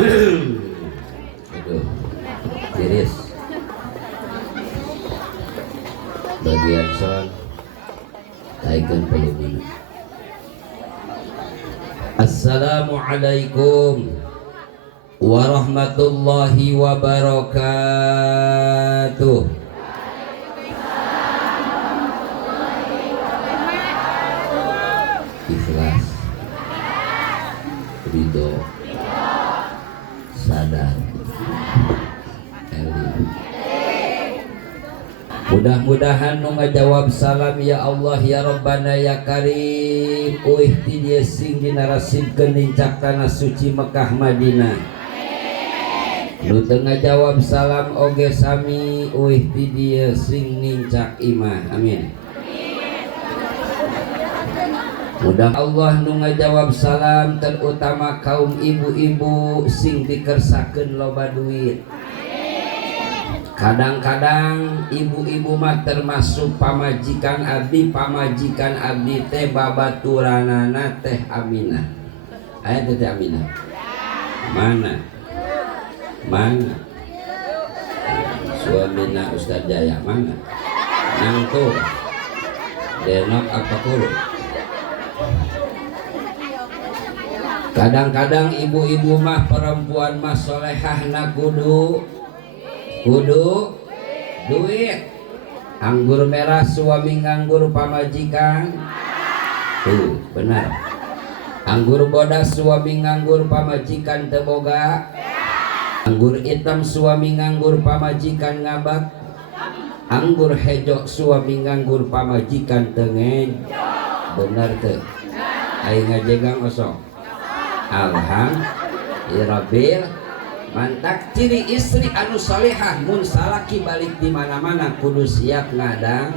Aduh, tiris. Bagian son, taikun pelubina. Assalamualaikum warahmatullahi wabarakatuh. Ikhlas, ridho, sadar, eling. Mudah-mudahan nu ngajawab salam ya Allah ya Rabbana ya Karim. Uih ti dieu sing dinarasikeun nincak tanah suci Mekah Madinah. Nu teu ngajawab salam oge sami uih ti dieu sing nincak imah. Amin. Mudah Allah nu ngajawab salam terutama kaum ibu-ibu sing dikersakeun loba duit. Kadang-kadang ibu-ibu mah termasuk pamajikan abdi teh babaturanana teh Aminah. Aya teh Aminah. Mana? Suamina Ustaz Jaya mana? Nang tuh. Denok apa kulo? Kadang-kadang ibu-ibu mah perempuan mah solehahna kudu duit. Anggur merah suami nganggur pamajikan. Tuh benar. Anggur bodas suami nganggur pamajikan teu boga. Anggur hitam suami nganggur pamajikan ngabak. Anggur hejo suami nganggur pamajikan teu ngejo. Benar teu? Aing ngajegang osok. Alhamdulillah. Mantak ciri istri anu salehah mun salaki balik di mana-mana kudu siap ngadang.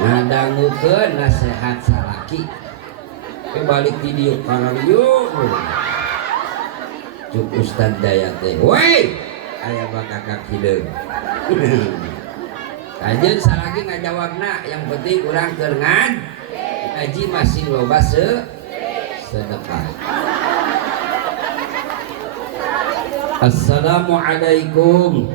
Ngadangukeun nasihat salaki. Balik di dieu kararieu. Cuk Ustaz Daya teh. Woi, aya bakakak hideung. Kajeun salaki ngajawabna, yang penting urang keur ngaji masih loba sedekah. Assalamualaikum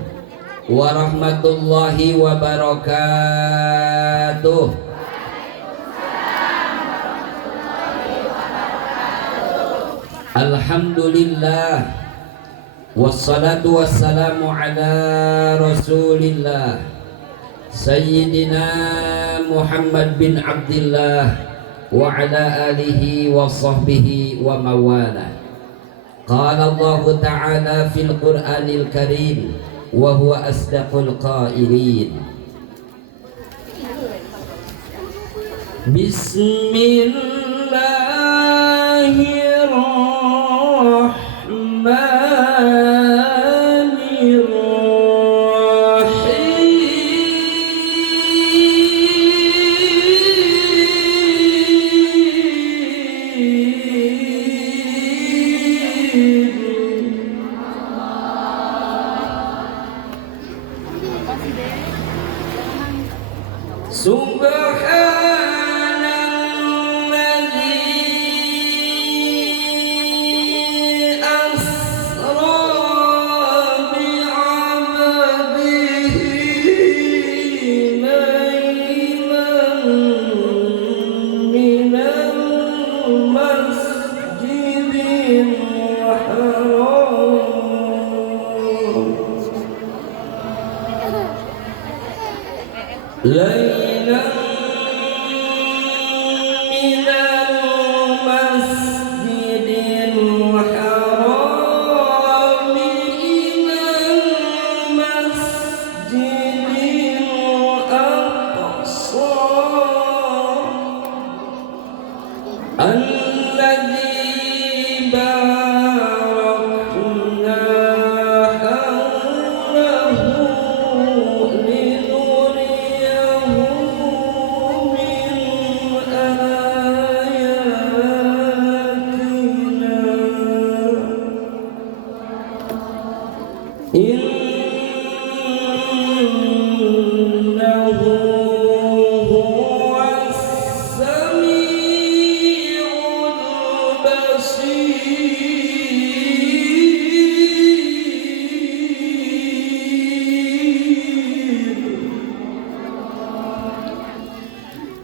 warahmatullahi wabarakatuh. Alhamdulillah wassalatu wassalamu ala Rasulillah Sayyidina Muhammad bin Abdillah wa ala alihi wa sahbihi wa mawala. Qala Allah Ta'ala fil Qur'anil Karim wa huwa asdaqul qailin.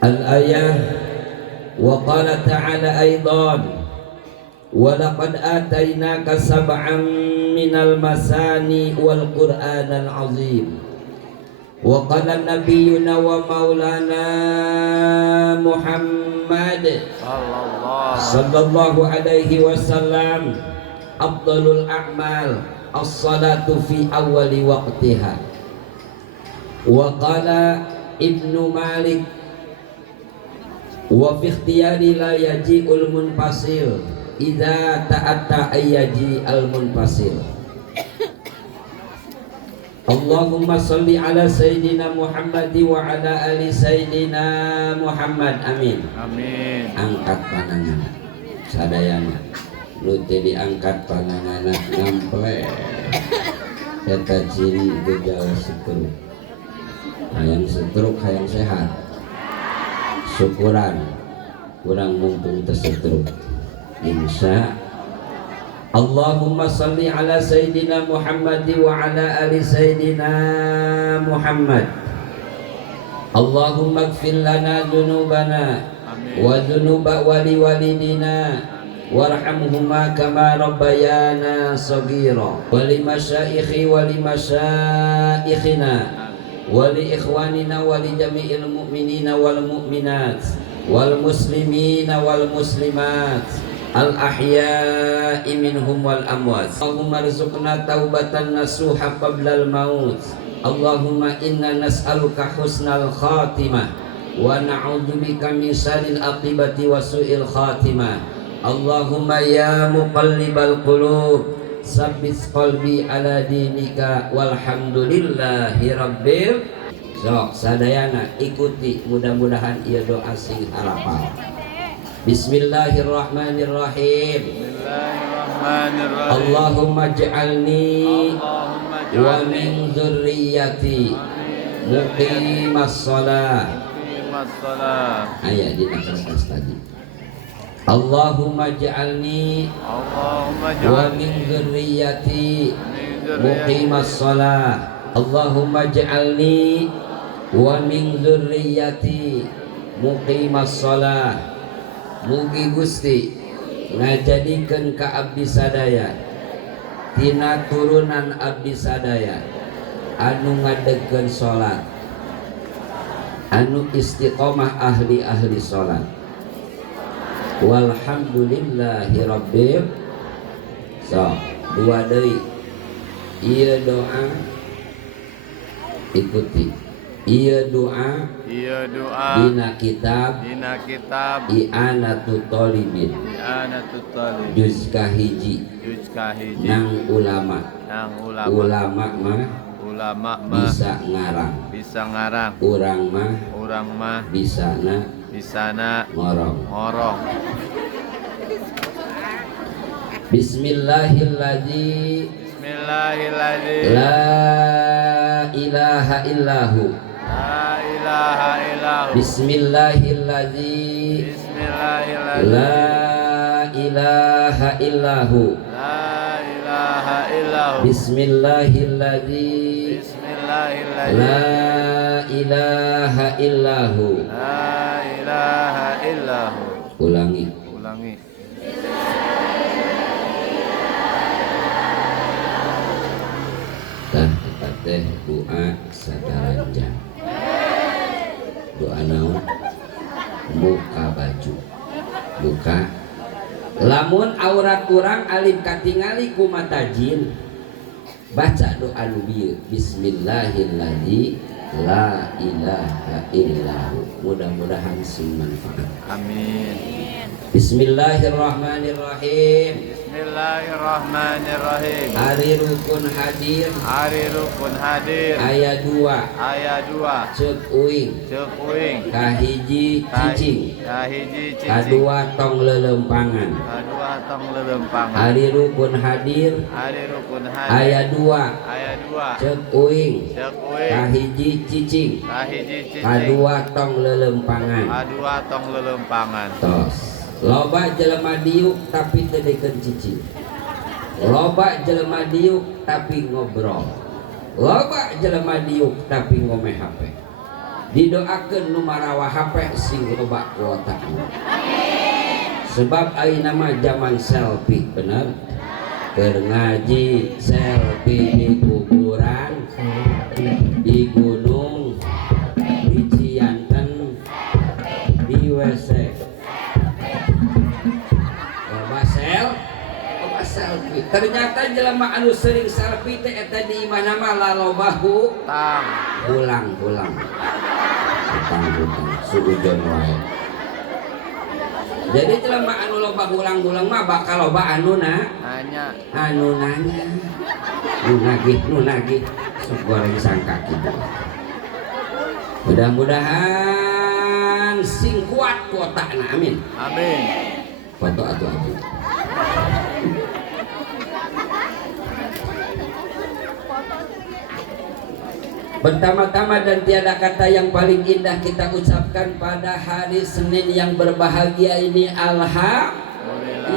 Al-ayah wa qala ta'ala aidan wa laqad atainaka sab'an minal masani wal qur'anal azim wa qala nabiyyuna wa maulana Muhammad sallallahu alaihi wasallam afdalul a'mal as-salatu fi awwali waqtiha wa qala Ibnu Malik wa fi ikhtiyari la yaji'ul munfasil idza ta'atta ayyaji al munfasil. Allahumma salli ala sayyidina Muhammad wa ala ali sayyidina Muhammad. Amin. Amin. Angkat pandangan sadayana nu teh diangkat pandangan ngample eta ciri gejala stroke. Hayang stroke hayang sehat. Syukuran kurang mumpung tersetruk insya Allahumma salli ala sayyidina Muhammad wa ala ali sayyidina Muhammad. Allahumma ighfir lana dhunubana wa dhunuba wali walidina warhamhuma kama rabbayana shaghira wa li masyaikhi wa li masyaikhina wali ikhwanina wali jami'il mu'minina wal mu'minat wal muslimina wal muslimat al ahya'i minhum wal amwat. Allahumma rizqna taubatan nasuha qabla al maut. Allahumma inna nas'aluka husnal khatimah wa na'udzubika min syarril aqibati wa su'il khatimah. Allahumma ya muqallibal qulub sabbis qalbi ala dinika walhamdulillahi rabbil. Sok sadayana ikuti, mudah-mudahan ieu doa sing hafal. Bismillahirrahmanirrahim. Bismillahirrahmanirrahim. Allahumma ij'alni wa min dzurriyyati muqimas shalah. Aya di kertas tadi. Allahumma ja'alni wa min dzurriyyati muqimas shalah. Allahumma ja'alni wa min dzurriyyati muqimas shalah. Mugi Gusti ngajadikeun ka abdi sadaya tina turunan abdi sadaya anu ngadegkeun salat, anu istiqomah ahli-ahli salat. Walhamdulillahi rabbil. So dua deui ieu doa ikuti ieu doa dina kitab I'anatul Talibin juz kahiji nang ulama mah bisa ngarang urang mah bisana ngorong. Bismillahilladzi la ilaha illahu. Bismillahilladzi la ilaha illahu. Bismillahilladzi la ilaha illahu. Ulangi. Tah kita teh doa sadaranjang. Doa naon? Buka baju. Buka. Lamun aurat kurang alim katingali ku mata jin. Baca doa nu bieu. Bismillahilladzi la ilaha illahu. Mudah-mudahan sing manfaat. Amin. Bismillahirrahmanirrahim. Bismillahirrahmanirrahim. Ari rukun hadir. Aya 2. Ceuk uing. Kahiji cicing. Kadua tong lelempangan. Ari rukun hadir. Aya 2. Ceuk uing. Kahiji cicing. Kadua tong lelempangan. Tos. Loba jelema diuk tapi teu deukeun cicing. Loba jelema diuk tapi ngobrol. Loba jelema diuk tapi ngomeh HP. didoakeun nu marawah HP sing loba kuota. Sebab ayeuna mah zaman selfie bener. Keur ngaji selfie di kuburan, di gunung, di Cianten, di WC. Loba selfie. Ternyata jelema anu sering selfie teh eta di mana-mana lalobahu ulang-ulang. Utang-utang suujon wae. Jadi jelema anu loba ulang-ulang mah bakal loba anu nanya. Nu nagih sok goreng sangka kitu. Mudah-mudahan sing kuat kuotana, amin. Amin. Foto atuh abi. Pertama-tama dan tiada kata yang paling indah kita ucapkan pada hari Senin yang berbahagia ini, alhamdulillah.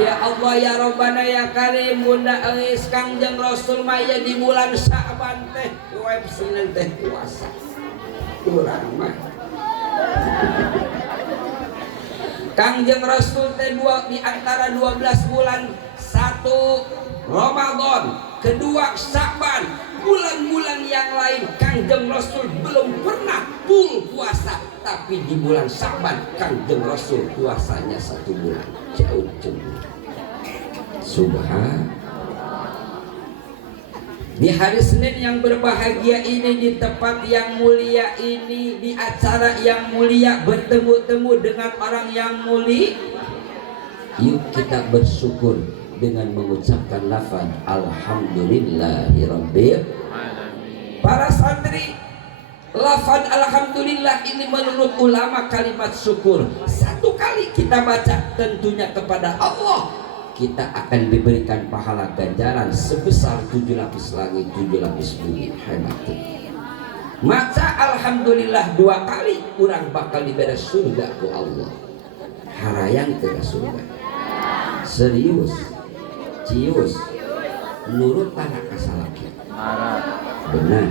Ya Allah ya Rabbana ya Karim, Bunda Eis Kangjeng Rasul maya di bulan Sa'ban teh web Senin teh puasa. Urang mah Kangjeng Rasul teh di antara 12 bulan, 1 Ramadan, kedua Sa'ban. Bulan-bulan yang lain Kangjeng Rasul belum pernah full puasa, tapi di bulan Sa'ban Kangjeng Rasul puasanya 1 bulan. Jauh. Subhan. Di hari Senin yang berbahagia ini, di tempat yang mulia ini, di acara yang mulia, bertemu-temu dengan orang yang mulia, yuk kita bersyukur dengan mengucapkan lafaz alhamdulillahirabbil alamin. Para santri, lafaz alhamdulillah ini menurut ulama kalimat syukur. 1 kali kita baca tentunya kepada Allah, kita akan diberikan pahala ganjaran sebesar 7 lapis langit 7 lapis bumi. Hebat. Maca alhamdulillah 2 kali, kurang bakal diberi surga ku Allah. Harayang ke surga. Serius. Cius nurut tanah kasalaki benar.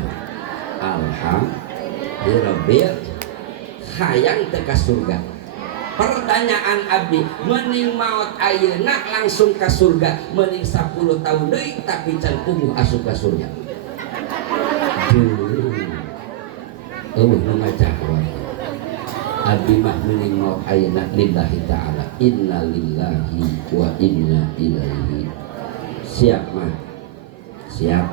Alhamdulillah hayang teka surga. Pertanyaan abdi, mending maut ayeuna langsung ke surga, mending 10 tahun deui tapi can puguh asup ke surga. Nu ngaca abdi mah mending maut ayeuna lillahi ta'ala, inna lillahi wa inna ilaihi. Siap mah, siap.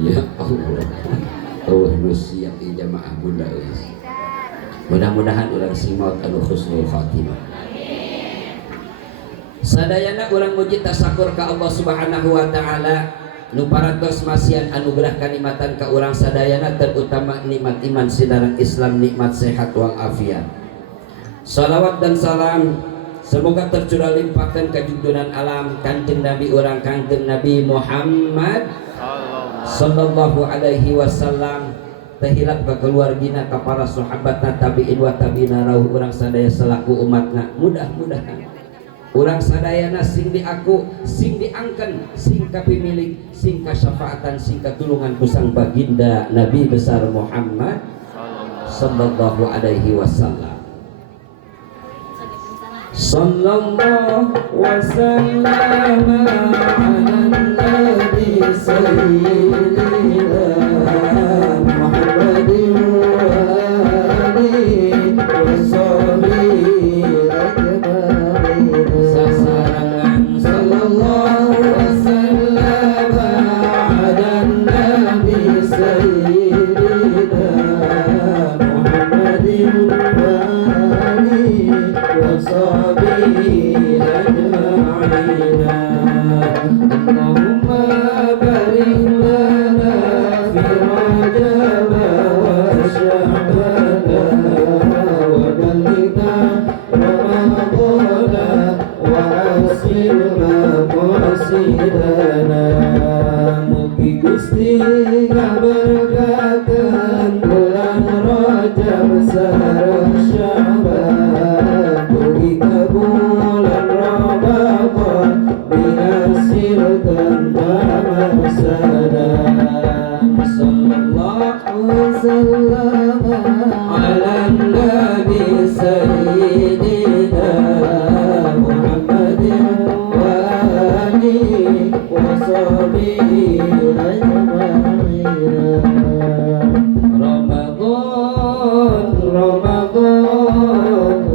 Ya Allah, nu siap di jamaah Bunda Eis. Mudah-mudahan ulang si maut anu husnul khatimah. Sadayana urang muji tasakur ka Allah Subhanahu wa taala nu parantos masian anugerah kanikmatan ka urang sadayana, terutama nikmat iman sinaran Islam, nikmat sehat wal afiat. Salawat dan salam semoga tercurah limpahkan ke junjungan alam Kanjeng Nabi urang Kanjeng Nabi Muhammad sallallahu alaihi wasallam, tehilap ke keluargina, ke para sahabatna, tabiin wa tabiina rauh urang sadaya selaku umatna. Mudah-mudahan urang sadayana sing diaku, sing diangken, sing kapimilik, sing kasyafaatan, sing katulungan kusang baginda Nabi besar Muhammad sallallahu alaihi wasallam. Sallallahu wasallam ala nabi sayyidina Muhammadin wa alihi wa sahbihi ajma'in. Sasarangan sallallahu wasallam ala nabi sayyidina Muhammadin wa alihi wa sahbihi ajma'in. Allahumma barik lana fi Rajab wa Sya'ban wa ballighna Ramadan wa aslina qasidana. Mugi Gusti ngaberkakeun bulan Rajab sareng Sya'ban, mugi ka bulan Ramadan dihasilkan Sallallahu wasallam ala sabila Ramadan Ramadan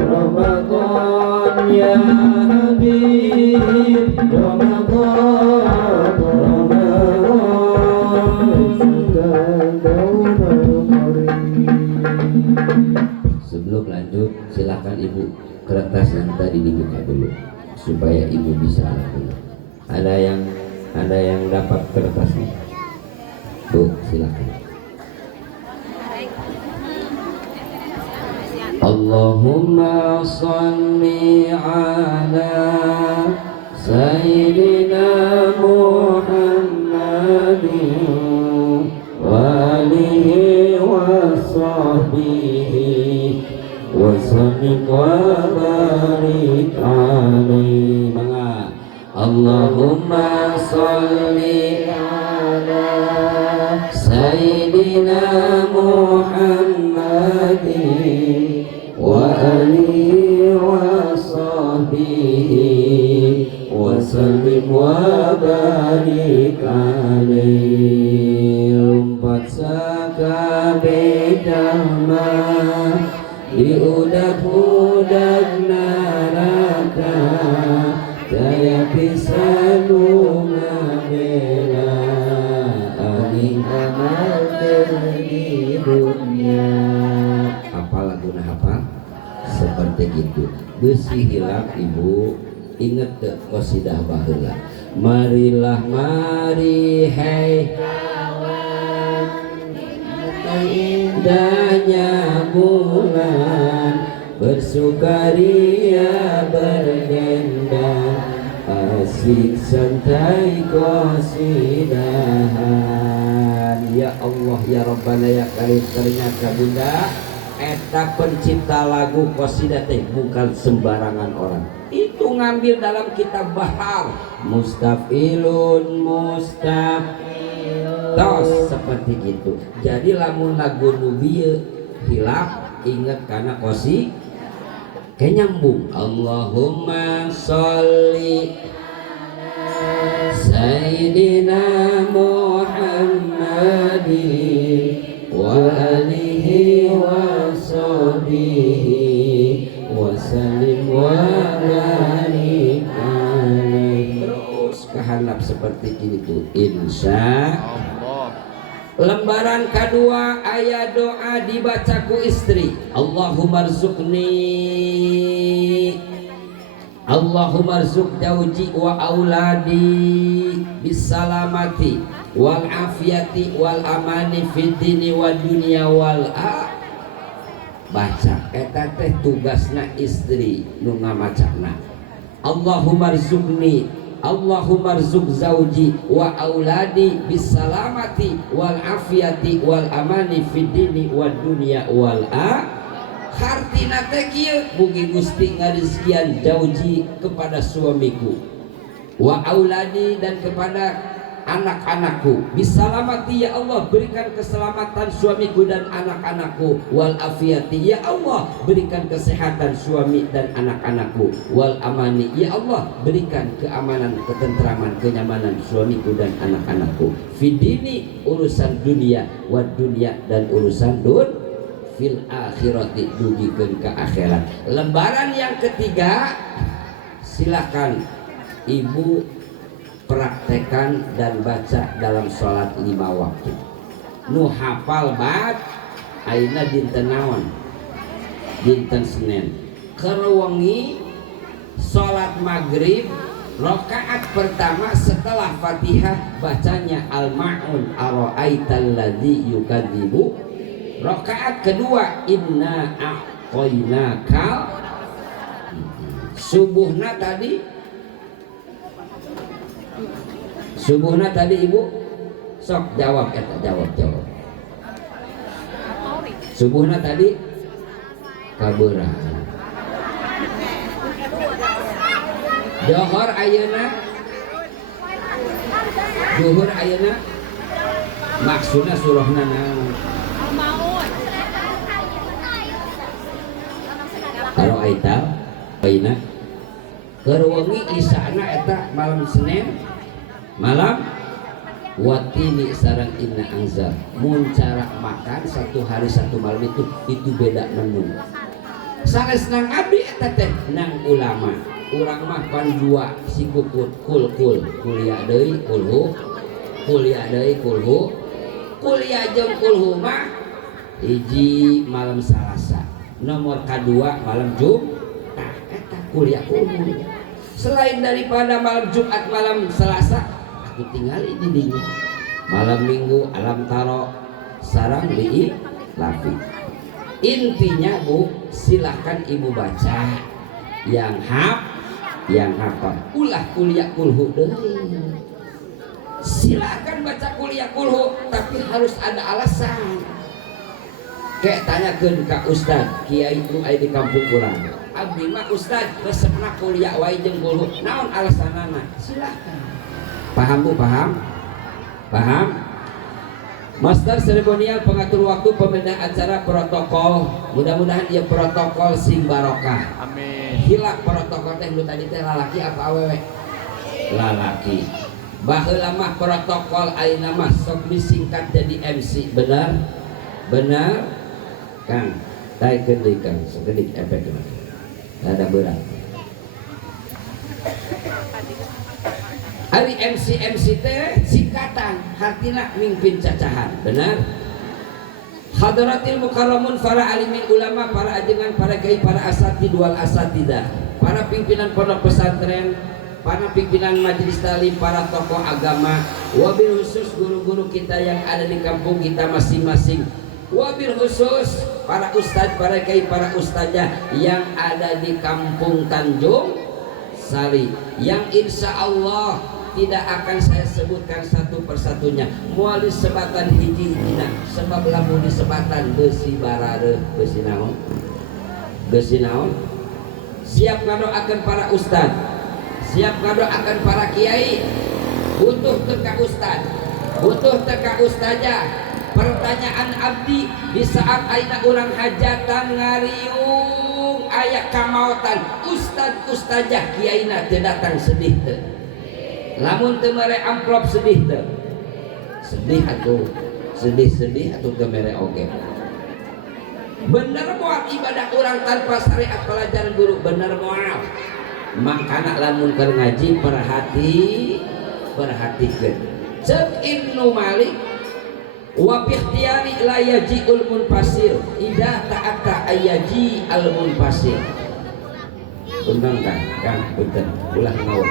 Ramadan ya Habib Ramadan Sebelum lanjut, silakan ibu kertas yang tadi dibuka dulu supaya ibu bisa dulu. Ada yang dapat kertasnya? Tuh, silakan. Allahumma shalli ala sayyidina Muhammadin wa alihi wa sahbihi wa sallim wa barik alaihi. Allahumma shalli ala sayyidina Muhammadin wa alihi wa sahbihi wa sallim wa barik alaihi. Lompat sakabe dhamma diudak-udak neraka daya pisanu ngabela aning amal di dunia. Apa laguna apa? Seperti gitu. Besi hilang ibu, inget ke qasidah baheula. Marilah mari hai kawan, indahnya bulan bersukaria berdendang asik santai qasidahan. Ya Allah ya Rabbana ya Karim, ternyata bunda eta pencipta lagu qasidah teh bukan sembarangan orang. Itu ngambil dalam kitab Bahar Mustafilun Mustafilun tos seperti gitu. Jadi lamun lagu nubieu hilaf ingat karena qasidah kayak nyambung. Allahumma sholli sayyidina Muhammadin wa alihi wa sahbihi wa sallim wa barik alaihi. Terus kehandap seperti itu insya Allah. Lembaran kedua ayat doa dibacaku istri. Allahumma rzuq jauji wa auladi bisalamati wal afiyati wal amani fid dini wa dunya wal baca eta teh tugasna istri nu ngamacana. Allahumma rzuq zauji wa auladi bisalamati wal afiyati wal amani fid dini wa dunya wal hartina teh kieu mugi Gusti ngarizkian jauji kepada suamiku wa auladi dan kepada anak-anakku bisalamati ya Allah berikan keselamatan suamiku dan anak-anakku wal afiyati ya Allah berikan kesehatan suami dan anak-anakku wal amani ya Allah berikan keamanan ketentraman kenyamanan suamiku dan anak-anakku fidini urusan dunia wa dunia dan urusan fil akhirati dugikeun ke akhirat. Lembaran yang ketiga silakan ibu praktekan dan baca dalam sholat 5 waktu. Nu hafal bat ayeuna dinten naon? Dinten Senin. Keur wengi sholat maghrib rakaat pertama setelah Fatihah bacanya Al-Ma'un ara'aital ladzi yukadzibu. Rakaat kedua inna a'tainaka. Subuhna tadi ibu sok jawab eta jawab subuhna tadi kabeurahan Johor ayeuna Zuhur ayeuna maksudna surahna naon kalau aita baina keur wengi isana eta malam Senin malam watini sarang inna angzar. Mun cara makan satu hari satu malam itu beda menu. Sanes nang abdi eta teh nang ulama. Urang mah pan dua si kukut kul kuliah deui kulhu kuliah deui kulhu kuliah jeung kulhu mah hiji malam Salasa, nomor kedua malam Jumat. Eta kuliah kulhu. Selain daripada malam Jumat malam Selasa aku tinggal di dinya. Malam Minggu alam taro sarang di lafi. Intinya Bu, silahkan ibu baca yang hafal ulah kuliah kulhu deui. Silahkan baca kuliah kulhu, tapi harus ada alasan. Kayak tanyakeun ka ustad kiai nu aya di kampung urang, abdi mah ustad resepna kuliah wae jeung kulhu, naon alasanana? Silahkan. Paham Bu, paham? Master seremonial, pengatur waktu, pembina acara, protokol. Mudah-mudahan dia protokol sing barokah. Amin. Hilak protokol teh lu tadi teh lalaki apa awewe? Lalaki. Baheula mah protokol ayeuna mah sok disingkat jadi MC. Benar? Benar? Kang, taikeun deui Kang, sakedik efekna. Ada berat. Ari MC teh singkatan, hartina mimpin cacahan. Benar? Hadratil mukarramun, para alimin ulama, para ajengan, para kiai, para asatid wal asatidah, para pimpinan pondok pesantren, para pimpinan majelis taklim, para tokoh agama, wabil khusus guru-guru kita yang ada di kampung kita masing-masing, wabil khusus para ustadz, para kiai, para ustadzah yang ada di kampung Tanjung Sari, yang insya Allah tidak akan saya sebutkan satu persatunya, moal disebatan hiji-hijina, sebab lamun disebatan besi barare, besi naon, siap ngadoakeun para ustad, siap ngadoakeun para kiai, butuh teka ustad, butuh teka ustazah. Pertanyaan abdi di saat aina urang hajatan ngariung aya kamaotan, ustad ustazah kiaina teu datang sedih teu. Lamun teu mere amplop sedih teu. Sedih atuh teu mere oge. Bener moal ibadah urang tanpa syariat pelajaran guru, bener moal. Makana lamun keur ngaji perhatikeun. Ceuk Ibnu Malik wa bihtiyari la yaji'ul munfasil idza ta'atta ayaji al munfasil. Punten Kang, punten. Ulah ngawur.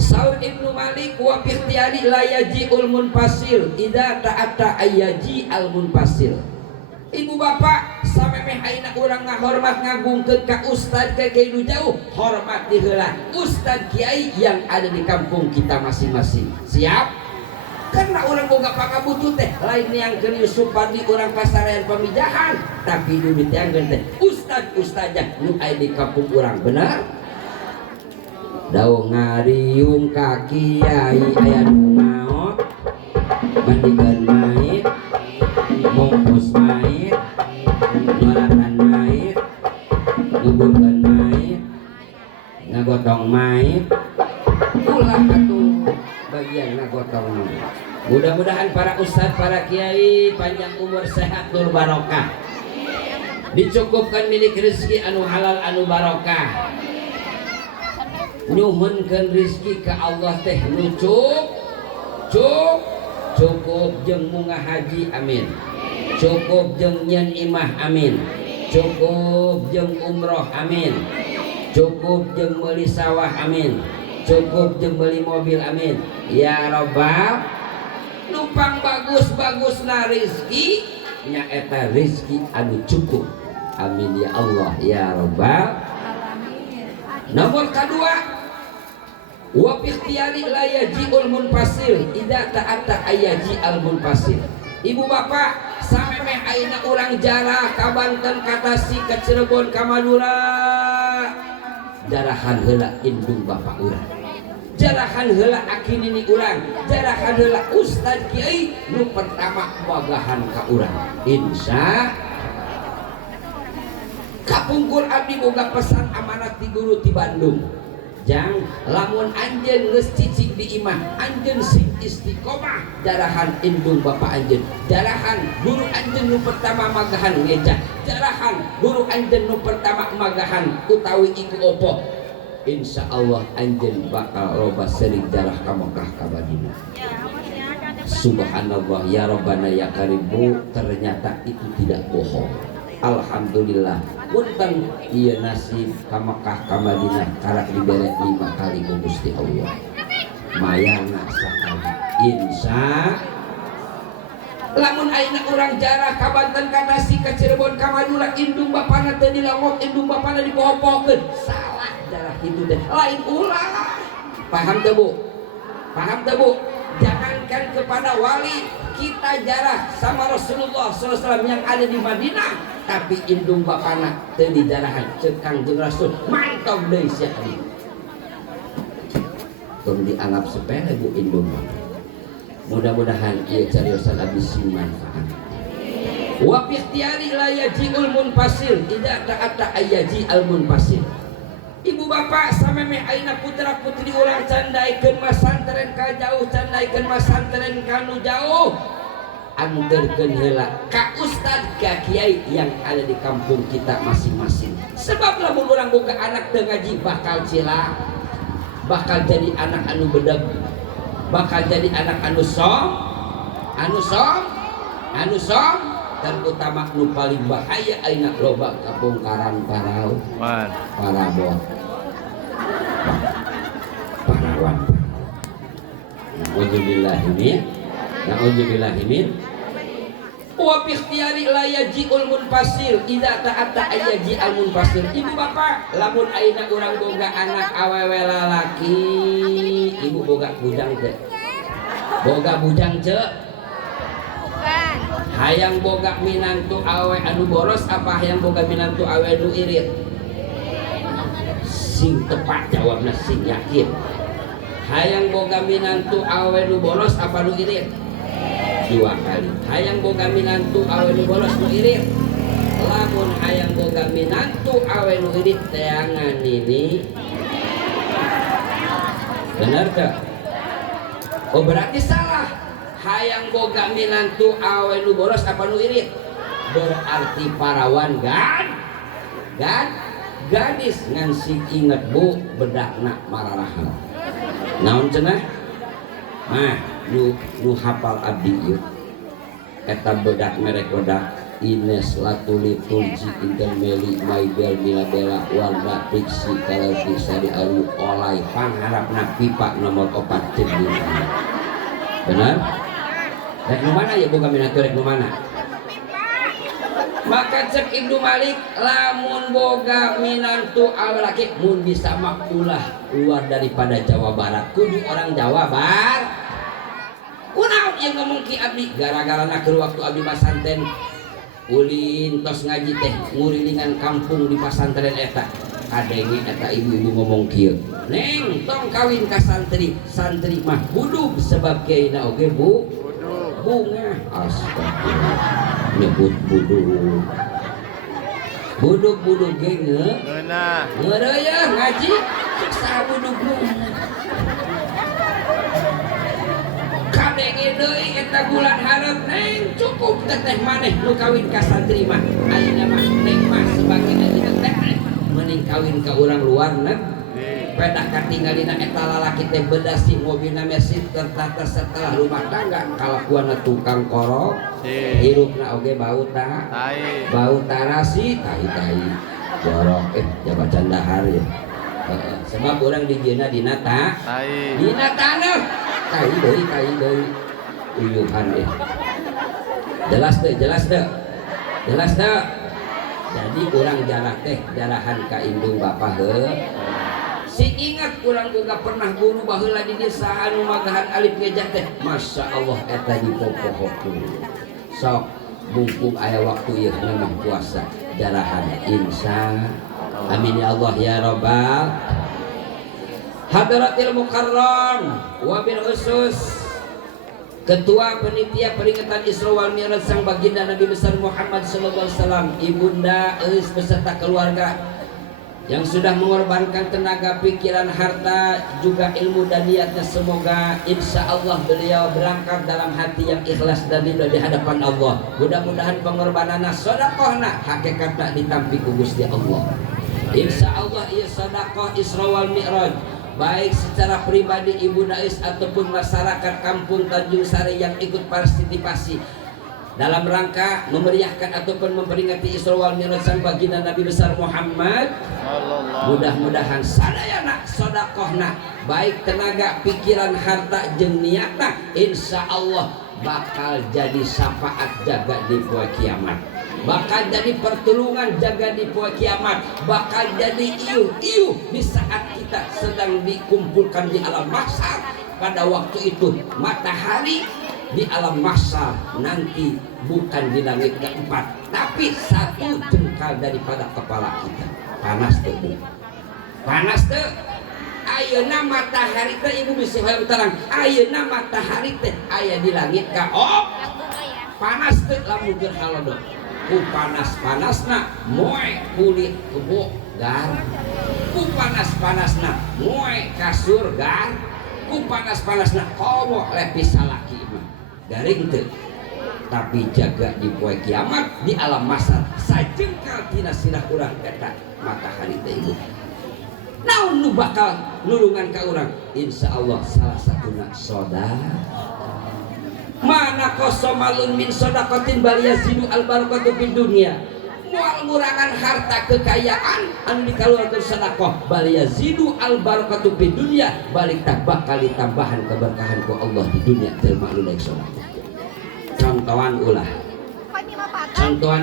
Saur Ibnu Malik wa bihtiyari la yaji'ul munfasil idza ta'atta ayaji al munfasil. Ibu bapak samemeh ayeuna urang ngahormat ngagungkeun ka ustad ka kiai nu jauh, hormati heula ustad kiai yang ada di kampung kita masing-masing. Siap? Karena orang boga pangabutuh teh lain yang keur Supadi urang pasarean pamijahan, tapi duit yang teh ustad ustazah nu aya di kampung urang. Benar? Daung ngariung ka kiai aya nu maot, mandikeun mait, bungkus mait, nyolatan mait, nguburkeun mait, ngagotong mait, ulah atuh bagian ngagotong mait. Mudah-mudahan para ustadz, para kiai panjang umur, sehat, nur barokah, dicukupkan milik rezeki anu halal anu barokah, nyuhunkeun rezeki ka Allah teh nu cukup jeung munggah haji, amin. Cukup jeung nyen imah, amin. Cukup jeung umroh, amin. Cukup jeung meuli sawah, amin. Cukup jeung meuli mobil, amin. Ya Rabbal, numpang bagus-bagusna rezeki nyaeta rezeki anu cukup, amin ya Allah ya Rabbal alamin. Nomor kedua, wa ikhtiyari la yaji'ul munfasil idza ta'atta ayaji al munfasil. Ibu bapak samemeh ayeuna urang jarah ka Banten, ka Tasik, ka Cirebon, ka Madura, jarahan heula indung bapak urang, jarahan heula akinini urang, jarahan heula ustad kiai nu pertama wagahan ka urang. Insya kapungkur abdi boga pesan amanat ti guru ti Bandung. jang lamun anjeun geus cicing di imah anjeun sing istiqomah jarahan indung bapak anjeun jarahan guru anjeun nu pertama magahan ngeja jarahan guru anjeun nu pertama magahan utawi iku opo insyaallah anjeun bakal loba sering jarah ka Mekah ka Madinah. Subhanallah ya Rabbana ya Karibu, ternyata itu tidak bohong. Alhamdulillah punten ieu nasib ka Mekah ka Madinah karek dibere 5 kali ku Gusti Allah. Mayana sakali insya lamun ayeuna urang jarah ka Banten ka Tasik ka Cirebon ka Madura indung bapana teu dilongok indung bapana dipohopokeun salah jarah kitu teh lain ulah. Paham teu Bu? Paham teu Bu? Jangankan kepada wali kita jarah sama Rasulullah SAW yang ada di Madinah, tapi indung bapana teu dijarahan ceuk Kangjeng Rasul mantap deui sia kali. Tong dianggap sepele Bu indung. Mudah-mudahan ieu cariosan abdi sing manfaat. Wa fi ikhtiyari la yaji'ul munfasil idza ta'ata ayyaji al munfasil. Ibu bapak samemeh ayeuna putra putri urang candaikeun masantren ka jauh candaikeun masantren ka nu jauh anterkeun heula ka ustad ka kiai yang ada di kampung kita masing-masing. Sebab lamun urang boga anak teu ngaji bakal cilak, bakal jadi anak anu bedag, bakal jadi anak anu som, dan utama nu paling bahaya ayeuna loba kabongkaran parau parabot parawan. Na'udzubillahimin wa bi ikhtiyari la yaji'ul munfasil idza ta'atta ayyaji al munfasil. Ibu bapak lamun ayeuna urang boga anak awewe lalaki ibu boga bujang teh boga bujang ceu hayang boga minantu awe anu boros apa hayang boga minantu awe anu irit? Sing tepat jawabna sing yakin. Hayang boga minantu awe anu boros apa anu irit? 2 kali. Hayang boga minantu awe anu boros anu irit. Lamun hayang boga minantu awe anu irit teangan ini. Benar teu? Oh berarti salah. Hayang boga minantu awe nu boros apa nu irit? Berarti parawan gadis ngan sing inget Bu bedakna mararahan. Naon cenah? Mah nu hafal abdi ieu. Eta bedak merek bedak Ines Latuli Tulji Intermeli Maibel Milabela Warna Piksi Kalau Pisari Alu Olay pangharapna pipa nomor 4 cendina. Benar? Rek nu mana ya boga minatu rek nu mana? Maka cek Ibnu Malik lamun boga minantu awe laki mun bisa mah ulah luar daripada Jawa Barat kudu orang Jawa Barat. Kunaon yang ngomong ki abdi gara-gara keur waktu abdi pasantren ulin tos ngaji teh ngurilingan kampung di pasantren eta kadenge eta ibu-ibu ngomong kieu neng tong kawin ka santri mah budug sebab kiaina oge Bu bunga. Astagfirullah nyebut budug ge ngeureuy ngaji saha budug kadenge deui eta bulan hareup neng cukup teteh maneh nu kawin ka santri mah ayeuna mah neng mah sebagina dina teh mending kawin ka urang luar negeri pedah katinggalina eta lalaki teh bedasi mobilna mesin tertata setelah rumah tangga kalakuana tukang korok hirupna oge bau tarasi tai borok jabat candahar ya sebab orang di jena dina taneuh tai deui uyuhan jelas teu jadi orang jarah teh jarahan ka indung bapa heuh. Si ingat kurang boga pernah guru baheula di desa anu magahan alif ngejah teh masya Allah eta dipopohokeun sok bungkung aya waktu ieu memang puasa jarahan insya amin ya Allah ya Rabbal Hadratil Mukarram wabil khusus Ketua Panitia Peringatan Isra wal Mi'raj Sang Baginda Nabi besar Muhammad sallallahu alaihi wasallam Ibunda eus beserta keluarga yang sudah mengorbankan tenaga, pikiran, harta, juga ilmu dan niatnya. Semoga insya Allah beliau berangkat dalam hati yang ikhlas dan ridho di hadapan Allah. Mudah-mudahan pengorbananna sodakohna hakikatna ditampi ku Gusti Allah. Insya Allah ia sodakoh Isra wal Mi'raj, baik secara pribadi Ibu Nais ataupun masyarakat kampung Tanjung Sari yang ikut partisipasi dalam rangka memeriahkan ataupun memperingati Isra wal Mi'raj sang baginda Nabi besar Muhammad. Mudah-mudahan sadayana sodakohna baik tenaga, pikiran, harta jeung niatna insya Allah bakal jadi syafaat jaga di poe kiamat, bakal jadi pertolongan jaga di poe kiamat, bakal jadi iuh di saat kita sedang dikumpulkan di alam mahsyar. Pada waktu itu matahari di alam mahsyar nanti bukan di langit keempat, tapi satu jengkal daripada kepala kita. Panas tuh, panas tuh. Ayeuna matahari teh ibu bisa terang. Ayeuna matahari teh aya di langit ka panas tuh lamun keur halodo. Ku panas-panasna moe kulit kebo gar. Ku panas-panasna moe kasur gar. Ku panas-panasna komo lepis salaki mah. Garing teu. Tapi jaga di poe kiamat di alam mahsyar sajengkal tina sirah urang eta matahari teh ibu. Naon nu bakal nulungan ka urang? Insya Allah salah satuna soda. Mana kosomalun min sodakotin bal yazidu al barakatu fid dunya. Moal ngurangan harta kekayaan anu dikaluarkeun sedekah bal yazidu al barakatu fid dunya, balik tak bakal ditambahan keberkahan ku Allah di dunia teu malu daek sedekah. Contohan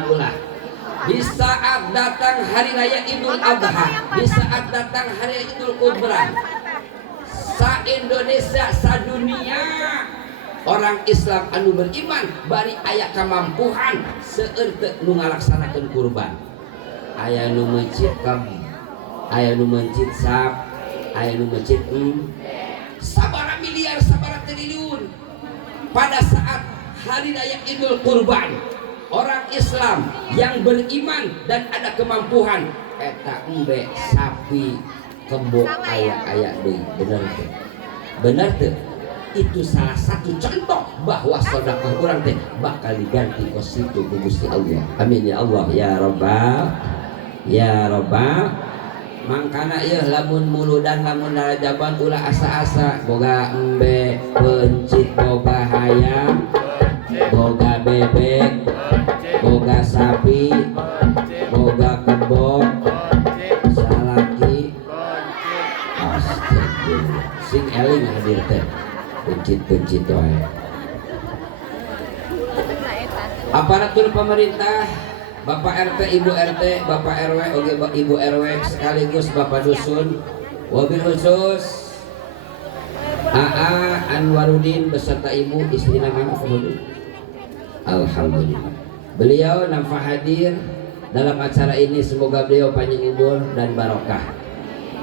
ulah di saat datang hari raya Idul Adha, di saat datang hari raya Idul Kubra, sa Indonesia, sa dunia orang Islam anu beriman bari aya kamampuhan seueur teu nu ngalaksanakeun kurban. Aya nu mencit kam, aya nu mencit sap, aya nu mencit sabaraha miliar, sabaraha triliun. Pada saat hari raya Idul Kurban, orang Islam yang beriman dan ada kemampuhan eta embe sapi kebo aya deui. Bener teu? Itu salah satu contoh bahwa sedekah urang teh bakal diganti ku situ ku Gusti Allah. Amin ya Allah ya Rabbal ya Rabbal. Mangkana ieu lamun muludan lamun narajaban ulah asa-asa boga embe pencit, boga hayam, boga bebek, boga sapi, boga kebo, salaki, astagfirullah. Sing eling hadir teh pencit wae. Aparatur pemerintah, Bapak RT, Ibu RT, Bapak RW, oge Ibu RW sekaligus Bapak Dusun, wabil khusus AA Anwarudin beserta Ibu istri namanya kemudian. Alhamdulillah beliau nampak hadir dalam acara ini, semoga beliau panjang umur dan barokah.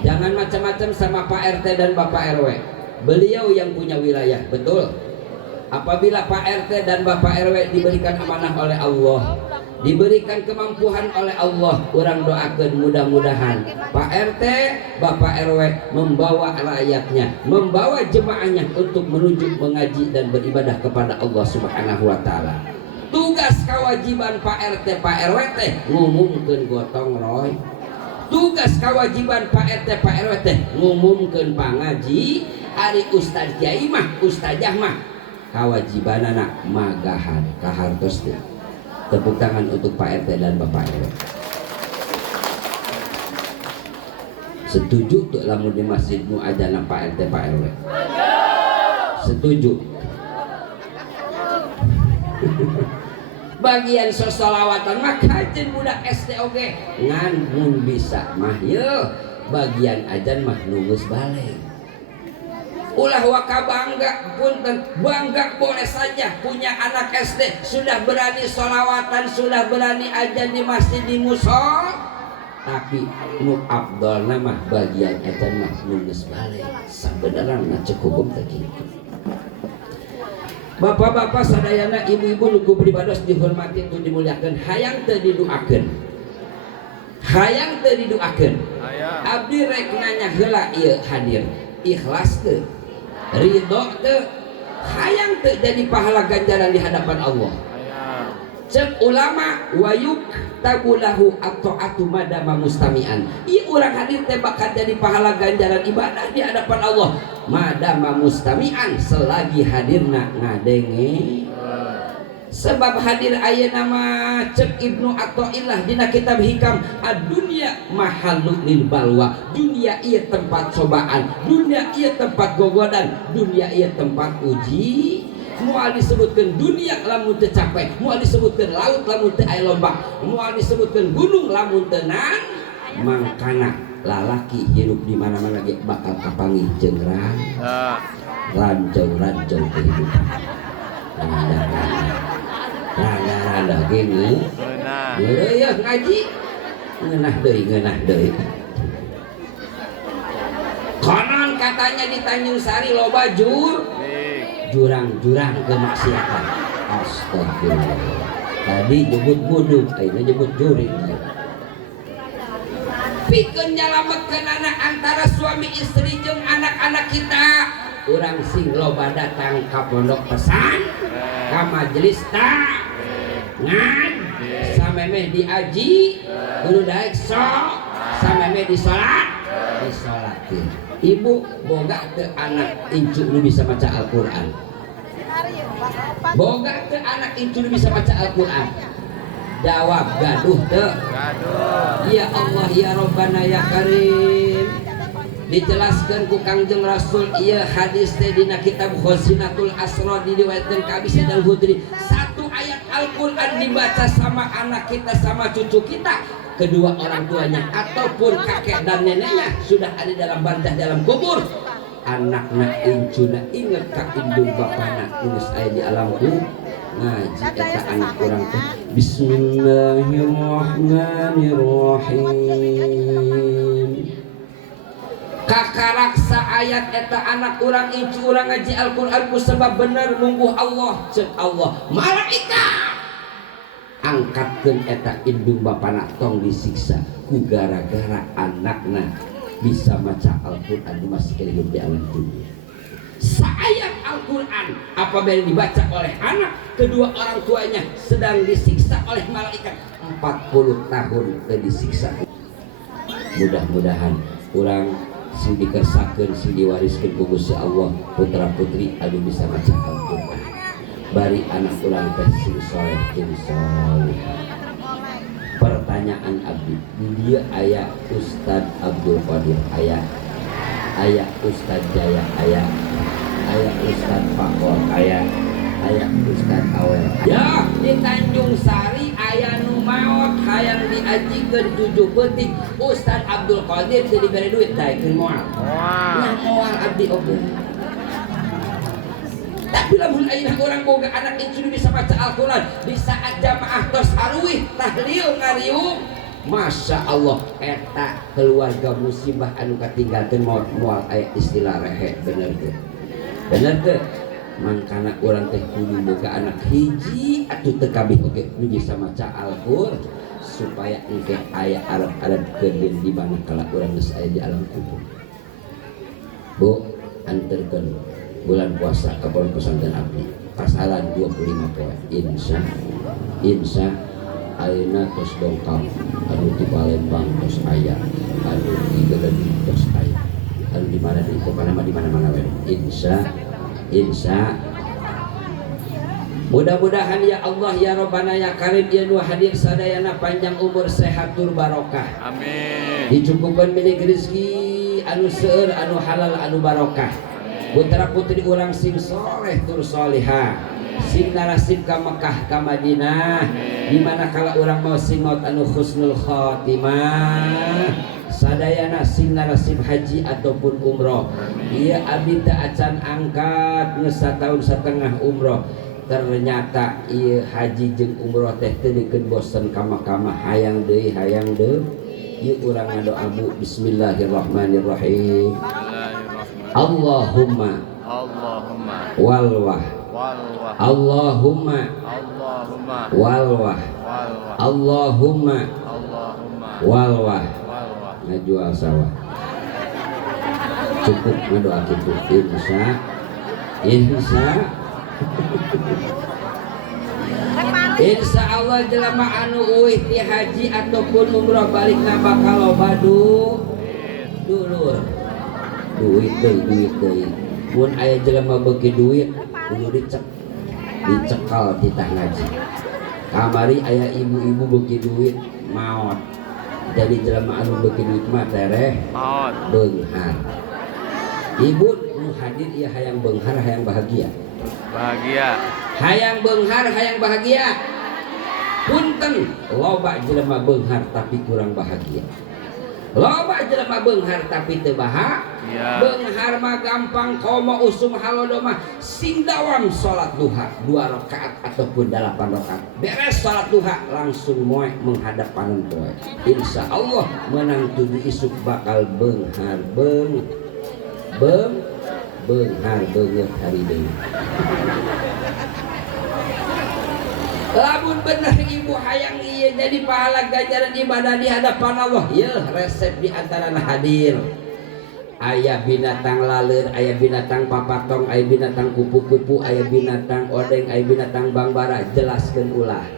Jangan macam-macam sama Pak RT dan Bapak RW, beliau yang punya wilayah, betul. Apabila Pak RT dan Bapak RW diberikan amanah oleh Allah, diberikan kemampuan oleh Allah, orang doakan mudah-mudahan Pak RT, Bapak RW membawa rakyatnya, membawa jemaahnya untuk menuju mengaji dan beribadah kepada Allah Subhanahu wa Ta'ala. Tugas kewajiban Pak RT, Pak RW teh ngumumkeun gotong roy. Tugas kewajiban Pak RT, Pak RW teh ngumumkeun pangaji. Ari ustaz kiai mah, ustazah mah kawajibanana magahan kahartos teh. Tepuk tangan untuk Pak RT dan Bapak RW. Setuju tuh lamun di masjidmu ajana Pak RT Pak RW? Setuju. Bagian sosolawatan mah kajen budak SD oge ngan mun bisa mah yeuh bagian ajan mah nunggus balik. Ulah waka bangga, punten bangga boleh saja punya anak SD sudah berani solawatan, sudah berani ajan di masjid di musol. Tapi nu afdal mah bagian ajan mah nunggus balik. Sabenerna cek hukum teh kitu. Bapak-bapak sadayana, ibu-ibu nuku pribados dihormati untuk dimuliakan, hayang teu didoakeun. Hayang teu didoakeun. abdi rek nanya heula ieu hadir ikhlas teu ridho teu hayang teu jadi pahala ganjaran di hadapan Allah. Cek ulama wayuk tabulahu at-ta'atu madama mustami'an. Ieu urang hadir teh bakal jadi pahala ganjaran ibadah di hadapan Allah madama mustami'an selagi hadirna ngadenge. Sebab hadir aya nama cek Ibnu Athaillah dina kitab Hikam ad-dunya mahallu lil balwa. Dunia ieu tempat cobaan, dunia ieu tempat gogodan, dunia ieu tempat uji. Moal disebutkeun dunia lamun teu capek, moal disebutkeun laut lamun teu aya lombak, moal disebutkeun gunung lamun teu nan mangkana lalaki hirup di mana-mana ge bakal kapanggih jeung rancau-rancau kehidupan. Rada gini ya ngaji ngeunah deui konon katanya di Tanjung Sari loba jurang-jurang kemaksiatan. Astagfirullah, tadi nyebut buduk ayeuna nyebut juring. Pikeun nyalametkeun anak antara suami istri jeung anak-anak kita. Urang sing loba datang ka pondok pesan ka majelis ta ngan samemeh diaji kudu daek sok samemeh disolatin. Ibu boga teu anak incu nu bisa maca Al-Qur'an? Boga teu anak incu nu bisa maca Al-Qur'an? Jawab gaduh teu? Gaduh. Ya Allah ya Rabbana ya Karim. Dijelaskan ku Kangjeng Rasul ieu hadis teh dina kitab Khazinatul Asrar diriwayatkeun ka Abi Sa'id Al-Khudri. Satu ayat Al-Qur'an dibaca sama anak kita sama cucu kita, kedua orang tuanya ataupun kakek dan neneknya sudah ada dalam bardah dalam kubur. Anakna incuna inget ka indung bapana geus aya di alam kubur ngaji eta anak urang teh Bismillahirrahmanirrahim. Kakaraksa ayat eta anak urang incu urang ngaji Al-Qur'an ku sebab bener nunggu Allah cek Allah malaikat angkatkeun eta indung bapana tong disiksa ku gara-gara anakna bisa maca Al-Qur'an di masih hidup di alam dunia. Saayat Al-Qur'an apabila dibaca oleh anak, kedua orang tuanya sedang disiksa oleh malaikat 40 tahun ke disiksa. Mudah-mudahan urang sing dikersakeun sing diwariskeun ku Gusti Allah putra putri anu bisa maca Al-Qur'an. Bari anak urang teh sing saleh jeung saleh. Pertanyaan abdi, di dieu aya Ustad Abdul Qadir, aya Ustad Jaya, aya Ustad Fakor, aya Ustad Awel. Ya di Tanjung Sari aya nu maot hayang diajikeun 7 peuting Ustad Abdul Qadir teu dibere duit daekeun moal. Nah moal abdi oge. Tapi lamun ayeuna urang boga anak incu bisa baca Al-Qur'an di saat jamaah tos haruih tahlil ngariung, Masya Allah eta keluarga musibah anu katinggalkeun moal aya istilah rehe bener teu mangkana urang teh kudu boga anak hiji atuh teu kabeh oge nu bisa maca Al-Qur'an supaya engke aya alat-alat keudin di mana kala urang geus aya di alam kubur. Bu anterkeun bulan puasa ke pondok pesantren abdi pasalan 25 poe insya ayeuna tos dongkap anu di Palembang tos aya anu di Gede tos aya anu di mana di mana di mana-mana we insya mudah-mudahan ya Allah ya Rabbana ya Karim ya nu hadir sadayana panjang umur sehat tur barokah amin dicukupkeun milik rezeki anu seueur anu halal anu barokah putra putri urang sing soleh tur soleha sing narasib ka Mekah ka Madinah di mana kala urang mau sing maut anu husnul khotimah sadayana sing narasib haji ataupun umroh ieu abdi teh acan angkat geus sataun satengah umroh ternyata ieu haji jeung umroh teh teu dikeun bosen ka Mekah hayang deui ieu urang ngadoa bu bismillahirrahmanirrahim Allahumma walwah Allahumma walwah Allahumma walwah ngajual sawah. Cukup ngadoa kitu insya Allah jelema anu uih ti haji ataupun umrah balikna bakal loba dulur duit deui mun aya jelema beuki duit kudu dicekal titah ngaji. Kamari aya ibu-ibu beuki duit maot, jadi jelema anu beuki duit mah tereh maot beunghar. Ibu nu hadir ieu hayang beunghar hayang bahagia hayang beunghar hayang bahagia. Punten loba jelema beunghar tapi kurang bahagia, loba jelema beunghar tapi teu bahagia. Beunghar mah gampang komo usum halodo mah sing dawam salat duha 2 rakaat ataupun 8 rakaat beres salat duha langsung moe menghadap panon poe. Insya Allah menang tujuh isuk bakal beunghar beunghar beungeut hari deui. Lamun bener ibu hayang ieu jadi pahala ganjaran ibadah di hadapan Allah, yeuh resep di antara hadir. Aya binatang laler, aya binatang papatong, aya binatang kupu-kupu, aya binatang odeng, aya binatang bangbara. Jelaskeun ulah.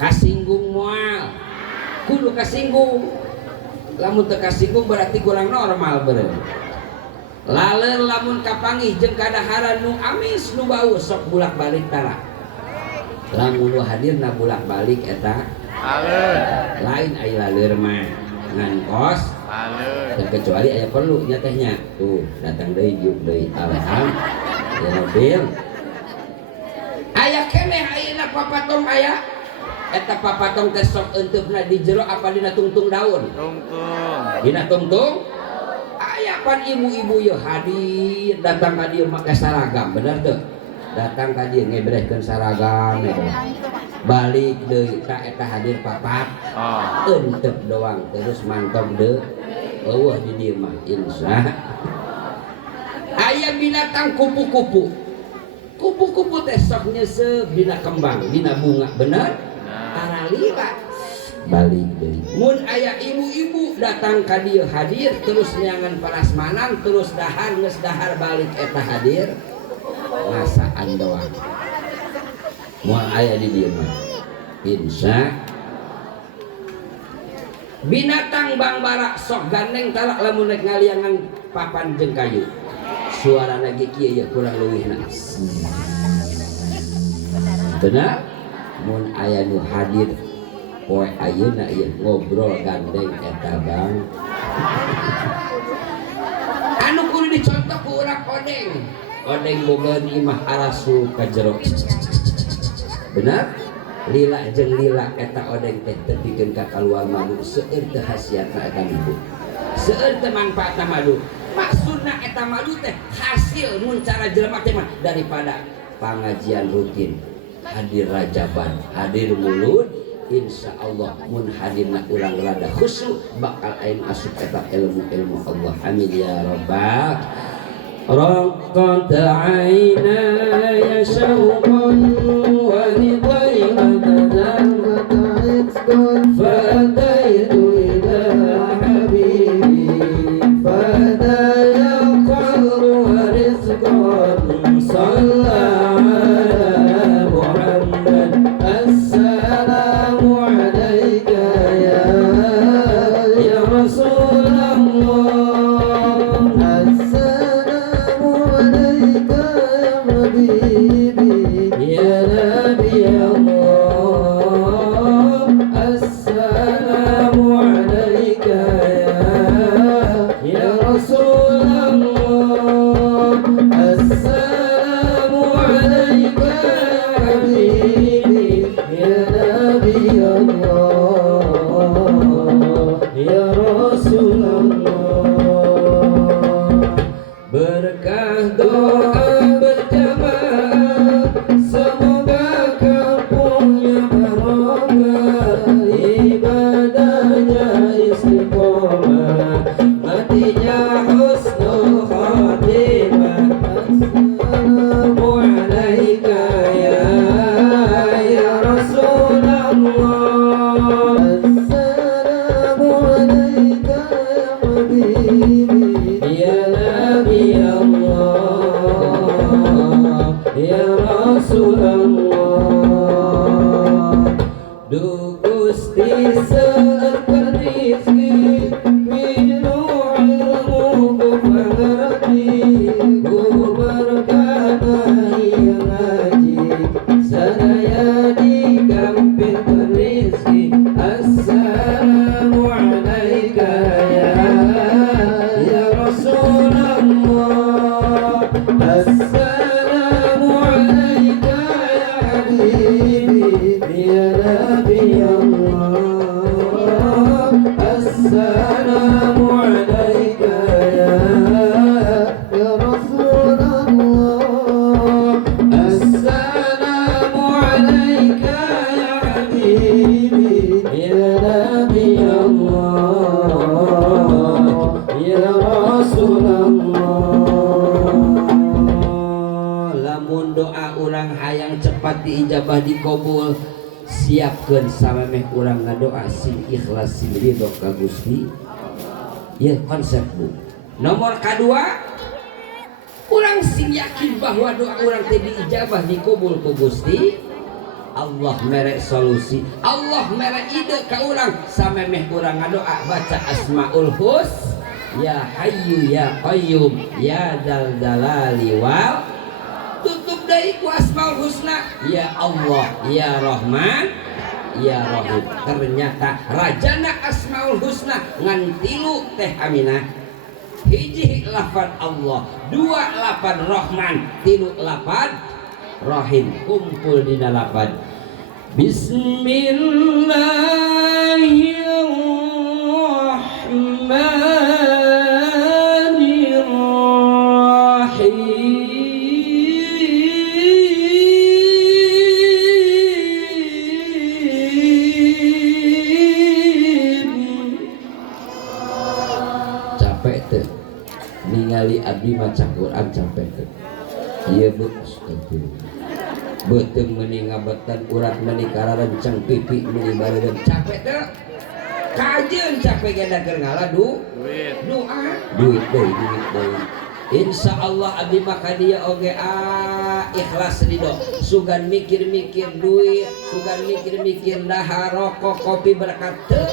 Kasinggung moal. Kudu kasinggung. Lamun teu kasinggung berarti kurang normal beureum. Laler lamun kapanggih jeung kadahara nu amis nu bau sok bulak-balik tara. Lamun nu hadirna bulak-balik eta laler. Lain aya laler mah ngan kos laler. Kecuali aya perlu nya tehnya. Tuh datang deui juk deui alhamdulillah. Mobil. Aya keneh ayeuna papatong aya. Eta papatong teh sok enteupna di jero apa dina tungtung daun? Tungtung. Dina tungtung? Aya pan ibu-ibu yeuh hadir datang ka dieu make saragam, bener teu? Datang ka dieu ngebrehkeun saragam, balik deui ka eta hadir papat. Euteup doang terus mantong deui eueuh di dieu mah insya. Aya binatang kupu-kupu. Kupu-kupu teh sok nyeuseub dina kembang, dina bunga, bener? Taralila balik deui. Mun aya ibu-ibu datang ka dieu hadir terus nyangan parasmanan terus dahar geus dahar balik eta hadir ngasaan doang. Moal aya di dieu mah insya. Binatang bangbara sok gandeng tara lamun rek ngaliangan papan jeung kayu. Suarana ge kieu ya kurang leuwihna. Benar? Mun aya nu hadir poe ayeuna ieu ngobrol gandeng eta bang. Anu kudu dicontoh ku urang odeng. Odeng bogeun imah arasu ka jero. Benar? Lila jeung lila eta odeng teh tepikeun ka kaluar madu seueur teu hasiatna eta madu. Seueur teu manfaatna madu. Maksudna eta madu teh hasil mun cara jelema teh mah daripada pangajian rutin. Hadir rajaban, hadir mulut. Insya Allah mun hadirna urang rada khusyuk bakal aing asup eta ilmu-ilmu Allah. Amin ya rabbal raqqat aina ya syauqan wa nidayatan fataitu ila habibi fadaya qalbu wa rizqan sallallahu Allah lamun doa urang hayang cepat diijabah dikabul, siapkeun samemeh urang ngadoa sing ikhlas sing ridho ka Gusti. Ya konsep bu. Nomor kedua, urang sing yakin bahwa doa urang teh diijabah dikabul ku Gusti. Allah mere solusi, Allah mere ide ka urang samemeh urang ngadoa baca Asmaul Husna, ya Hayyu ya Qayyum ya Dzal Jalali wal, tutup deui ku Asmaul Husna, ya Allah ya Rahman ya Rahim. Ternyata rajana Asmaul Husna ngan tilu teh Aminah, hiji lafad Allah, dua lafad Rahman, tilu lafad Rahim, kumpul di lafad Bismillahirrahmanirrahim. Capek teh ningali abdi maca Quran, capek teh. Ieu bu, beuteung meuni ngabetan urat meuni kararenceng pipi meuni bareudeuh capek teh. Kajeun capek geda keur ngalah duit deui. Insya Allah abdi maka dia oge ikhlas ridho, sugan mikir-mikir duit, sugan mikir-mikir dahar rokok kopi berkat teu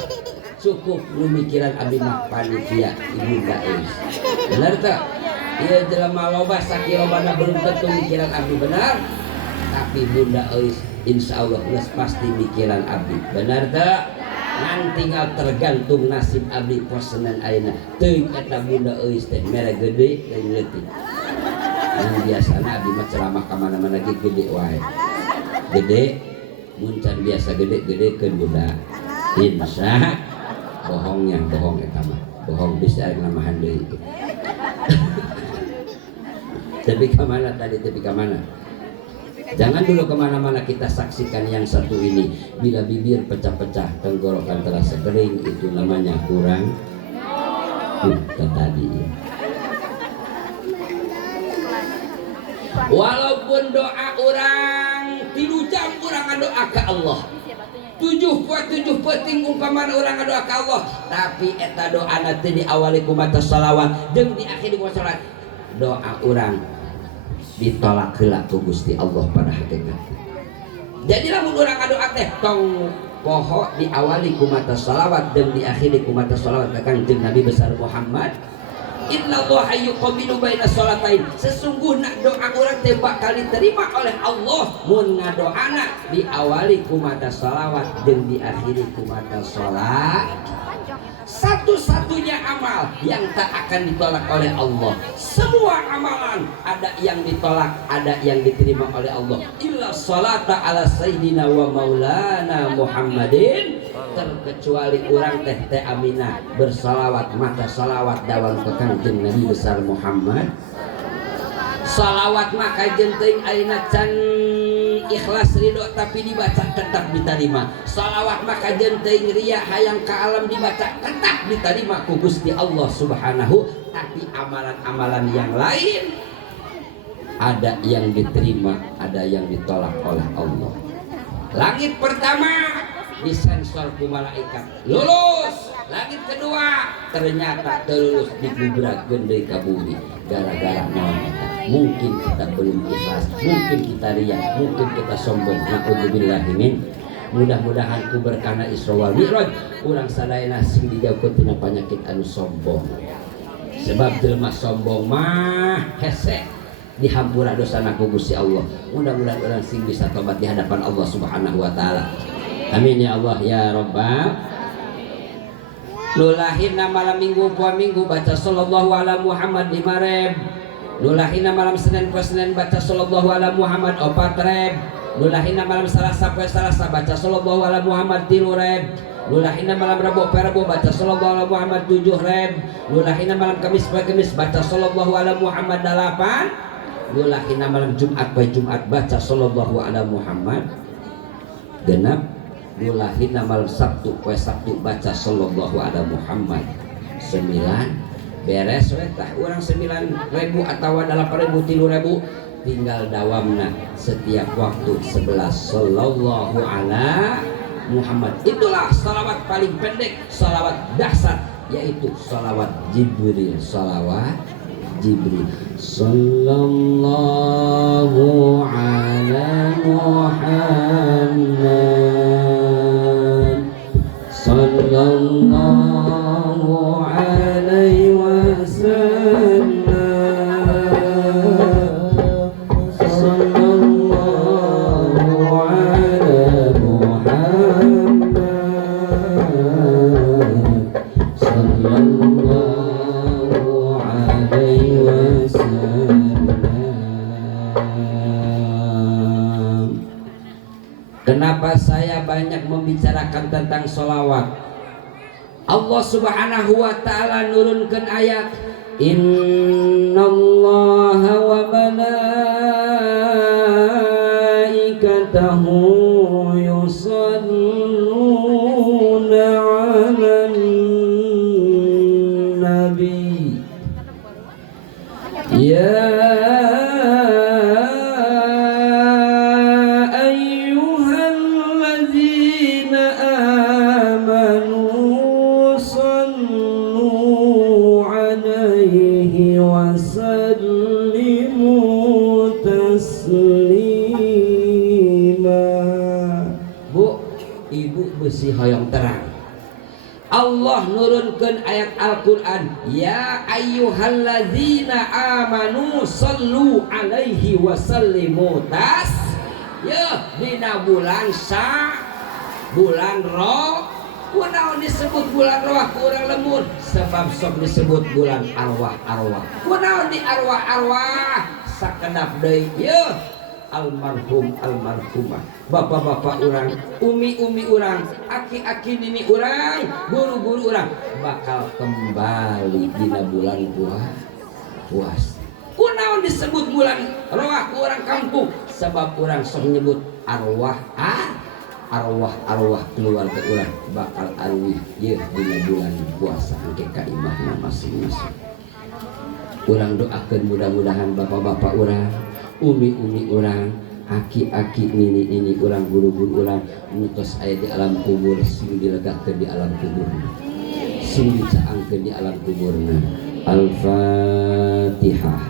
cukup nu mikiran abdi mah panitia ibunda eus. Bener teh? Ieu jelema loba sakilobana belum tentu mikiran abdi benar, tapi bunda eus insyaallah geus pasti mikiran abdi. Benar teh? Ngan tinggal tergantung nasib abdi posenan ayeuna. Teuing eta bunda eus teh mere gede teuing leutik. Yang biasana abdi mah ceramah ka mana-mana ge gede wae. Gede mun can biasa gede-gedekeun bunda. Insya bohongnya bohong eta mah. Bohong bisa namahan deui. Tapi kemana tadi? Tapi kemana? Jangan dulu kemana-mana, kita saksikan yang satu ini. Bila bibir pecah-pecah, tenggorokan terasa kering, itu namanya kurang. Tadi. Walaupun doa orang 3 jam orang doa ke Allah, 7 peting umpaman orang doa ke Allah, tapi eta doa nanti diawali ku maca shalawat jeung diakhiri ku salat. Doa orang ditolak heula ku Gusti Allah pada hakikat. Jadi lamun urang ngadoa teh tong poho diawali ku maca shalawat dan diakhiri ku maca shalawat ka Kangjeng Nabi besar Muhammad. Innallaha yuqabbilu baina sholatain. Sesungguhna doa urang teh bakal diterima oleh Allah mun ngadoana diawali ku maca shalawat dan diakhiri ku maca shalat. Satu-satunya amal yang tak akan ditolak oleh Allah. Semua amalan ada yang ditolak, ada yang diterima oleh Allah. Illa sholata ala sayyidina wa maulana Muhammadin, terkecuali orang teh Aminah bersalawat maka salawat dawang ke Kangjeng Nabi besar Muhammad. Salawat maka jenting ayeuna can ikhlas ridho tapi dibaca tetap diterima. Salawat maka jenting ria hayang ka alam dibaca tetap diterima ku Gusti Allah Subhanahu. Tapi amalan-amalan yang lain ada yang diterima, ada yang ditolak oleh Allah. Langit pertama disensor ku malaikat lulus, langit kedua ternyata terlulus dibubrakkeun deui ka bumi gara-gara naon eta. Mungkin kita belum ikhlas, mungkin kita riya, mungkin kita sombong. Na'udzubillahi min. Mudah-mudahan ku berkana Isra wal Mi'raj urang sadayana sing dijauhkeun tina panyakit anu sombong. Sebab jelema sombong mah hese dihampura dosana ku Gusti Allah. Mudah-mudahan urang sing bisa tobat di hadapan Allah Subhanahu wa taala. Amin ya Allah ya Rabbal. Lulahina malam minggu puasa minggu baca sallallahu ala Muhammad 5.000. Lulahina malam Senin puasa Senin baca sallallahu ala Muhammad 4.000. Lulahina malam Selasa puasa Selasa baca sallallahu ala Muhammad 3.000. Lulahina malam Rabu puasa Rabu baca sallallahu ala Muhammad 7.000. Lulahina malam Kamis puasa Kamis baca sallallahu ala Muhammad 8. Lulahina malam Jumat puasa Jumat baca sallallahu ala Muhammad genap. Lulahina malam Sabtu puasa Sabtu baca sallallahu ala Muhammad 9. beres we tah urang 9.000 atawa 8.000 3.000 tinggal dawamna setiap waktu 11 sallallahu ala Muhammad. Itulah salawat paling pendek, salawat dahsyat, yaitu salawat Jibril. Salawat Jibril. Sallallahu ala Muhammad, sallallahu alaihi wasallam, sallallahu ala Muhammad, sallallahu alaihi wasallam. Kenapa saya banyak membicarakan tentang sholawat? Allah subhanahu wa ta'ala nurunkan ayat, innallaha wa malaikatahu yusalluna 'alan nabi ya besi hoyong terang. Allah nurunkan ayat Al-Quran, ya ayyuhalladzina amanu sallu alaihi wasallimu tas ya dina bulan bulan roh. Kunaon disebut bulan roh kurang lemur sebab sok disebut bulan arwah. Kunaon di arwah sakedap deui ya almarhum almarhumah, bapak-bapak orang, umi-umi orang, aki-aki nini orang, guru-guru orang bakal kembali dina bulan puas. Kunaon disebut bulan roh orang kampung sebab orang sok nyebut arwah keluarga orang bakal arwih ye dina bulan puasa engke ka imahna masing-masing. Urang doakeun mudah-mudahan bapak-bapak urang, umi-umi urang, aki-aki nini urang, guru-guru urang nutos aya di alam kubur sing dilegahkeun di alam kuburna, sing dicaangkeun di alam kuburna. Al-Fatihah.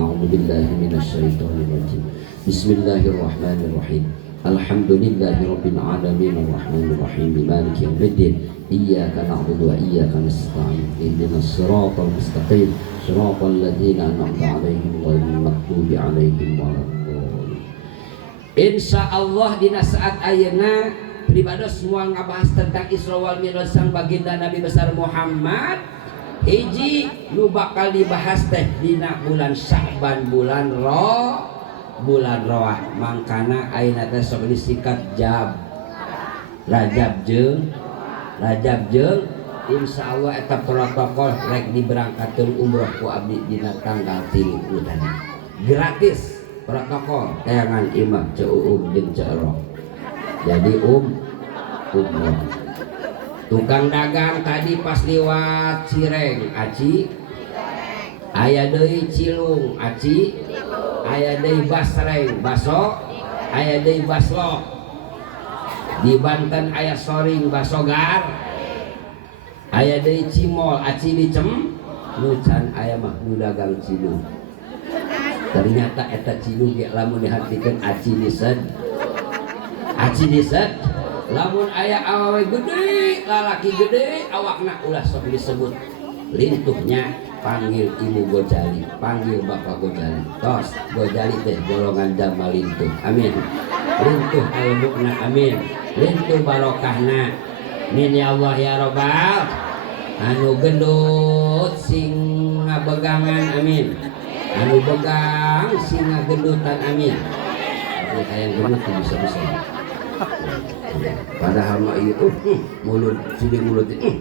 A'udzubillahi minasyaitonir rajim. Bismillahirrahmanirrahim. Alhamdulillahirabbil alamin arrahmanir rahim maliki yaumiddin. Iyyaka na'budu wa iyyaka nasta'in. Ihdinas siratal mustaqim. Siratal ladzina an'amta 'alaihim ghairil maghdubi 'alaihim waladdallin. Insyaallah dina saat ayeuna pribados semua ngabahas tentang Isra wal Mi'raj sang baginda Nabi besar Muhammad. Hiji nu bakal dibahas teh dina bulan Sya'ban, bulan Roah, mangkana ayeuna teh sok disikat Rajab jeung insyaallah eta protokol rek diberangkatkeun umroh ku abdi dina tanggal 3 bulan. Gratis protokol tayangan imam ceuum jeung ceurok. Jadi umroh. Tukang dagang tadi pas liwat Cireng, aci aya deui cilung, aci aya deui basreng, baso aya deui baslo. Di Banten aya soring, basogar aya deui cimol, aci dicem nucan aya mah nu dagang cilung. Ternyata eta cilung ge lamun dihartikeun aci dised lamun aya awewe gede, lalaki gede, awakna ulah sok disebut lintuhnya, panggil ibu Gojali, panggil bapak Gojali. Tos Gojali teh golongan jama lintuh, amin. Lintuh ilmuna, amin. Lintuh barokahna, amin ya Allah ya Rabbal. Anu gendut sing ngabegangan, amin. Anu begang sing ngagendutan, amin. Kayak gendut bisa-bisa. Padahal mah itu mulut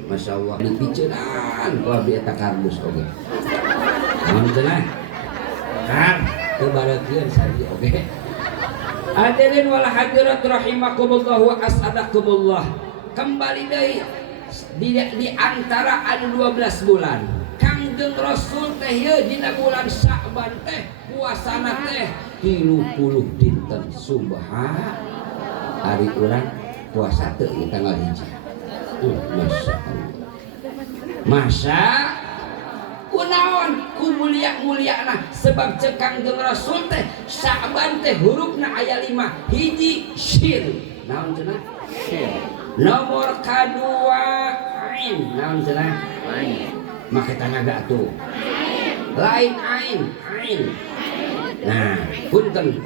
masya Allah dipiceran ku abdi eta kardus oge. Namun cenah kan teu barekeun sari oge. Hadirin wal hadirat rahimakumullah wa as'adakumullah. Kembali deui di antara anu 12 bulan kang Kangjeng Rasul teh ye dina bulan Sya'ban teh puasana teh 30 dinten subha hari urang puasa teu di tanggal hiji. Masya Allah. Masa kunaon ku mulia-muliana sebab cek Kangjeng Rasul teh Sya'ban teh hurufna aya 5 hiji shin naon cenah nomor kadua ain naon cenah ain make tanaga tuh lain ain nah punten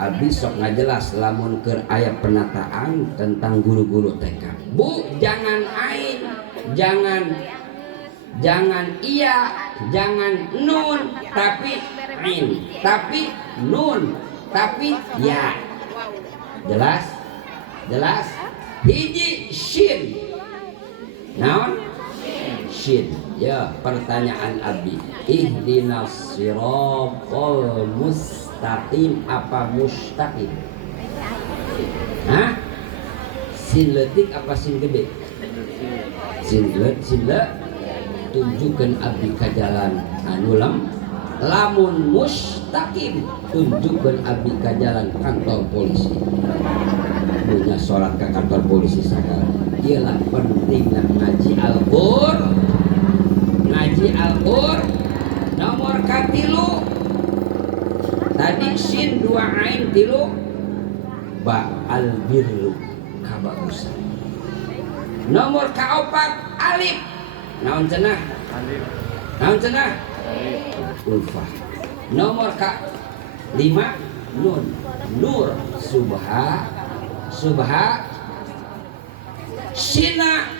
abdi sok ngajelas lamun keur aya penataan tentang guru-guru TK bu jangan ain jangan iya jangan nun tapi ain tapi nun tapi ya jelas hiji shin naon shin ya pertanyaan abdi ihdinas siratal mustaqim apa mustaqim hah sin leutik apa sin gede sin tunjukkan abdi ka jalan anu lamun mustaqim tunjukkan abdi ka jalan kantor polisi punya sholat ke kantor polisi segala ialah pentingnya ngaji Al-Qur nomor katilu tadi sin 2 ain tilu ba al-birru kabagusan nomor kaopat alif naon cenah ulfah nomor ka 5 nun nur subha sina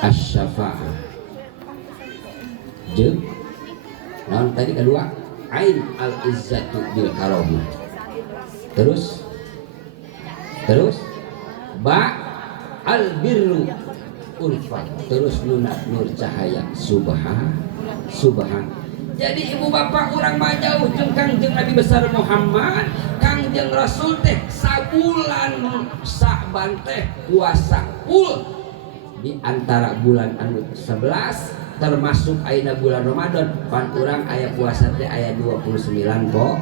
asy-syafa'ah jeung naon tadi kedua ain al-izzatu bil karamah terus ba al-birru ulfa terus nur cahaya subhan jadi ibu bapak urang mah jauh jeung Kangjeng Nabi besar Muhammad Kangjeng Rasul teh sabulan Sya'ban teh puasa full di antara bulan anu 11 termasuk ayeuna bulan Ramadan pan urang aya puasa teh aya 29 kok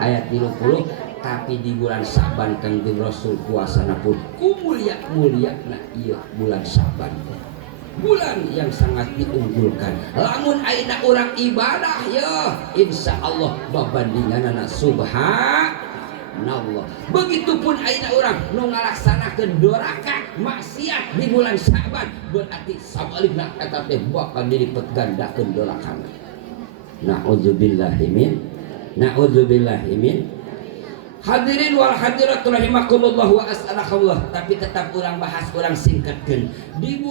aya 30 tapi di bulan Sya'ban Kangjeng Rasul puasana pun mulia-muliana ieu bulan Sya'ban bulan yang sangat diunggulkan lamun ayeuna urang ibadah ya insyaallah babandinganna subhanallah begitupun ayeuna urang nu ngalaksanakeun doraka maksiat di bulan Sya'ban berarti sabalibna eta teh bakal dilipet gandakeun dorakana na'udzubillahi min hadirin wal hadirat rahimakumullah wa as'alakumullah tapi tetap urang bahas urang singkatkeun di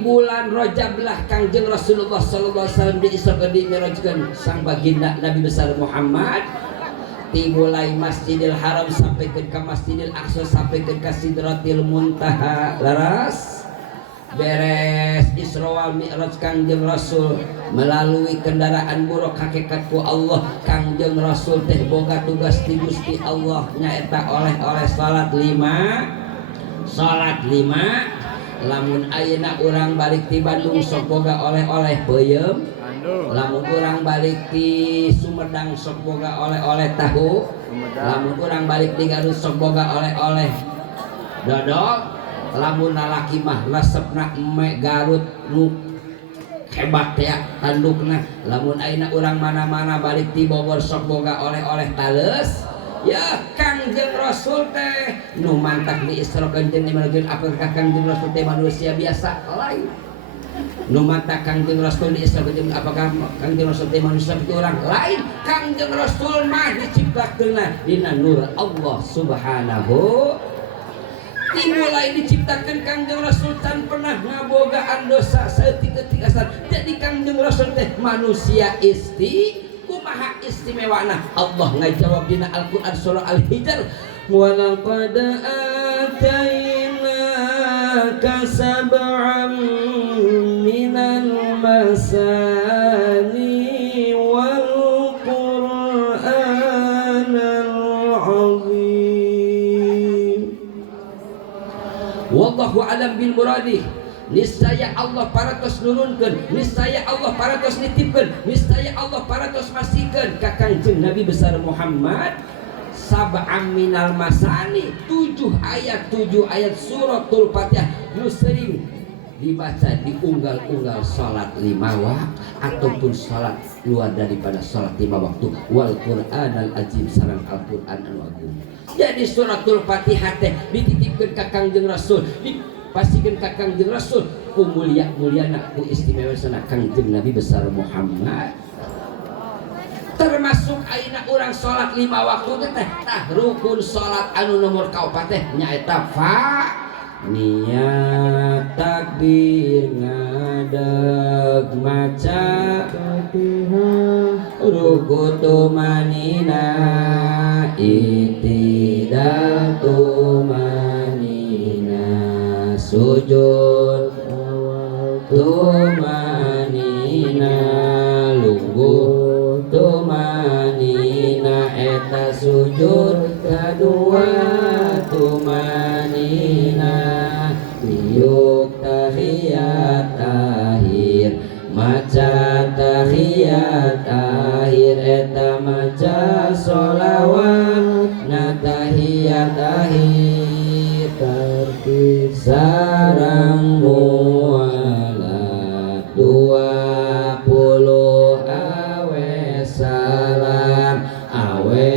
bulan Rajab lah Kangjeng Rasulullah sallallahu alaihi wasallam diisra mi'rajkeun sang baginda Nabi besar Muhammad dimulai Masjidil Haram sampai ke Masjidil Aqsa sampai ke Sidratil Muntaha laras beres Isra wal Mi'raj Kangjeng Rasul melalui kendaraan buruk hakikat ku Allah Kangjeng Rasul teh boga tugas ti Gusti Allah nyaeta oleh salat 5 lamun ayeuna urang balik ti Bandung sok boga oleh-oleh peuyeum lamun urang balik ti Sumedang sok boga oleh-oleh tahu lamun urang balik ti Garut sok boga oleh-oleh dodol lamun lalaki mah resepna eme Garut nu hebat ya tandukna lamun ayeuna urang mana-mana balik ti Bogor sok boga oleh-oleh tales ya Kangjeng Rasul teh nu mantak diisrokeun jeung dimarajeun apakah Kangjeng Rasul teh manusia biasa lain nu mantak Kangjeng Rasul diisrokeun jeung apakah Kangjeng Rasul teh manusia seperti orang lain Kangjeng Rasul mah diciptakeunna dina nur Allah subhanahu dimulai diciptakeun Kangjeng Rasul tan pernah ngabogaan dosa saeutik-eutik asal jadi Kangjeng Rasul teh manusia kumaha istimewana Allah ngajawab dina Al-Qur'an surah Al-Hijr wa laqad atainaka sab'an minal masani wal qur'anal azim wallahu alam bil muradi niscaya Allah paratos nurunkeun, niscaya Allah paratos nitipkeun, niscaya Allah paratos masihkeun ka Kangjeng Nabi besar Muhammad sab'am minal masani 7 ayat suratul Fatihah nu sering dibaca di unggal-unggal salat 5 waktu ataupun salat luar daripada salat 5 waktu wal Qur'anal azim sareng Al-Qur'an anu agung. Jadi suratul Fatihah teh dititipkeun ka Kangjeng Rasul, dipasikeun ka Kangjeng Rasul ku mulia-muliana ku istimewasana Kangjeng Nabi besar Muhammad. Termasuk ayeuna urang salat 5 waktu teh tah rukun salat anu nomor kaopat teh nyaeta niat takbir ngadeg maca Fatihah ruku tumanina itidal tumanina sujud tumanina lungguh tumanina eta sujud kadua tumanina tiuk tahiyat akhir maca tahiyat akhir eta maca sholawat na tahiyat akhir tertib sarang mualat 20 awe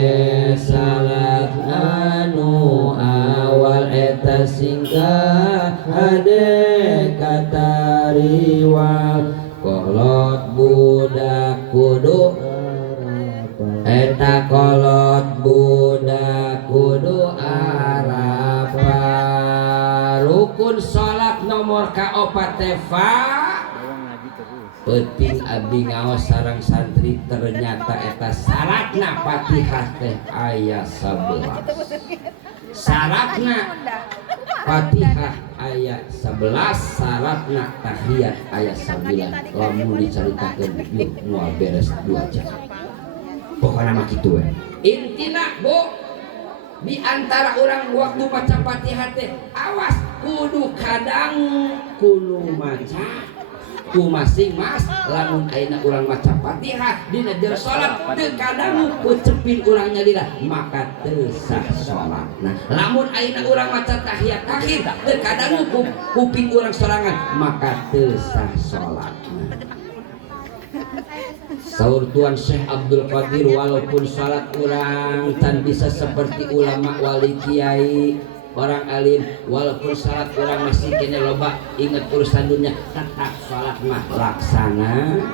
salam anu awal eta singkat hade kata riwal kolot budak kudu eta kolot budak kudu arafa rukun salat nomor kaopat tefa penting abdi ngaos sareng santri ternyata eta syaratna Fatihah teh aya 11 syaratna Fatihah aya 11 syaratna tahiyat aya 9 lamun dicaritakeun yuk moal beres 2 jam pokona mah kitu we intina Bu di antara orang waktu maca Fatihah teh awas kudu kadang kudu maca ku masing-mas lamun ayeuna urang maca Fatihah dina jero salat teu kadang kucepin urang nyalira maka teu sah salatna lamun ayeuna urang maca tahiyat akhir teu kadang kuping urang sorangan maka teu sah salatna. Saur Tuan Syekh Abdul Qadir walaupun salat urang tan bisa seperti ulama wali kiai orang alim walaupun salat orang masih kena loba ingat urusan dunia tetap salat mah laksana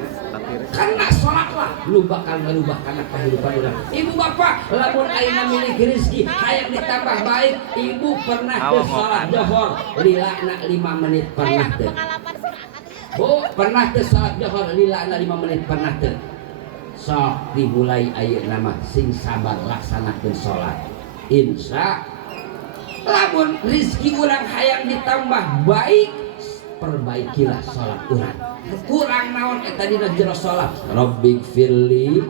karena salat lah lu bakal ngerubah karena kehidupan orang. Ibu bapak lamun ayeuna miliki rezeki hayang ditambah baik ibu pernah ke salat johor lilana 5 menit pernah teh Bu pernah ke salat johor lilana 5 menit pernah teh sok dimulai ayeuna mah sing sabar laksanakeun salat insya lamun rizki urang hayang ditambah baik perbaikilah sholat urang kurang naon eta dina jero sholat rabbik firli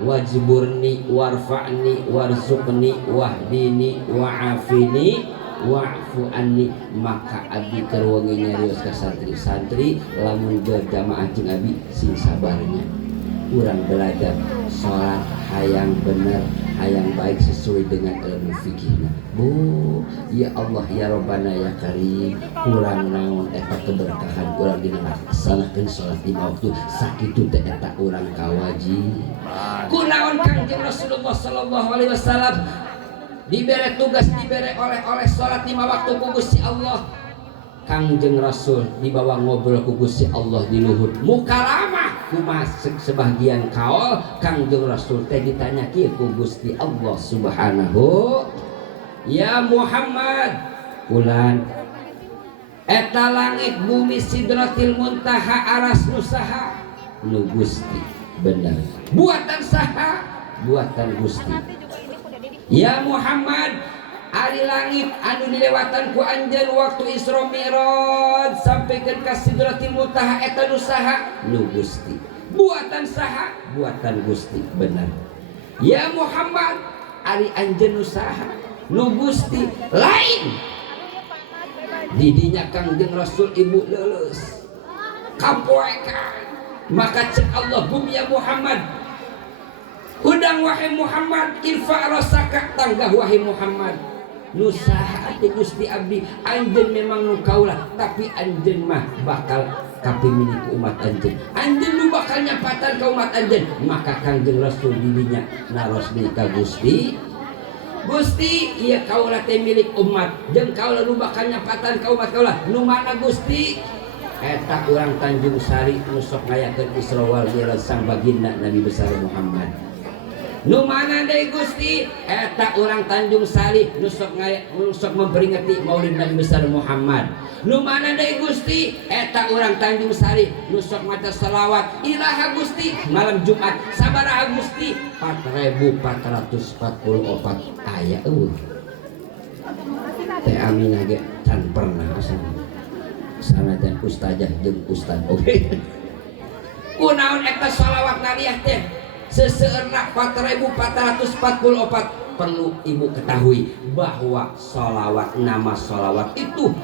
wajburni warfa'ni warzuqni wahdini wa'afini wa'fu anni maka abdi keur wengi nyarios ka santri-santri lamun berjamaah jeung abdi sing sabarnya urang belajar sholat hayang bener hayang baik sesuai dengan ilmu fikihna Bu ya Allah ya Rabbana ya Karim kurang naon eta keberkahan urang dina laksanakeun salat 5 waktu sakitu teh eta urang kawaji kunaon Kangjeng Rasulullah sallallahu alaihi wasallam dibere tugas dibere oleh salat 5 waktu ku Gusti Allah Kangjeng Rasul dibawa ngobrol ku Gusti Allah di luhur mukalamah ku masuk sebagian kaol Kangjeng Rasul teh ditanya kieu ku Gusti Allah Subhanahu ya Muhammad ulan eta langit bumi sidratil muntaha aras nusaha nu Gusti bener buatan saha buatan Gusti ya Muhammad ari langit anu dilewatan ku anjeun waktu Isra Mi'raj sampikeun ka Sidratil Muntaha eta nu saha nu Gusti buatan saha buatan Gusti bener ya Muhammad ari anjeun nu saha nu Gusti lain didinya Kangjeng Rasul ibu leuleus kapoekan maka cek Allah bumi ya Muhammad hudang wahai Muhammad irfa rasaka tanggah wahai Muhammad nusaha atuh Gusti abdi anjeun memang nu kaulah tapi anjeun mah bakal kapimini ku umat anjeun nu bakal nyapatan ka umat anjeun maka Kangjeng Rasul didinya naros deui ka Gusti ieu kaulah teh milik umat jeung kaulah nu bakal nyapatan ka umat kaulah nu mana Gusti eta urang Tanjung Sari nu sok ngayakeun Isra wal Mi'raj sang baginda Nabi besar Muhammad nu mana deui Gusti eta urang Tanjung Sari nu sok memperingati Maulid Nabi besar Muhammad nu mana deui Gusti eta urang Tanjung Sari nu sok maca selawat ilaha Gusti malam Jumat sabaraha Gusti 4444 aya eueuh teh Aminah ge can pernah sanajan ustazah jeung ustaz oge kunaon eta selawat nariah teh seseueurna 4444 perlu ibu ketahui bahwa sholawat nama sholawat itu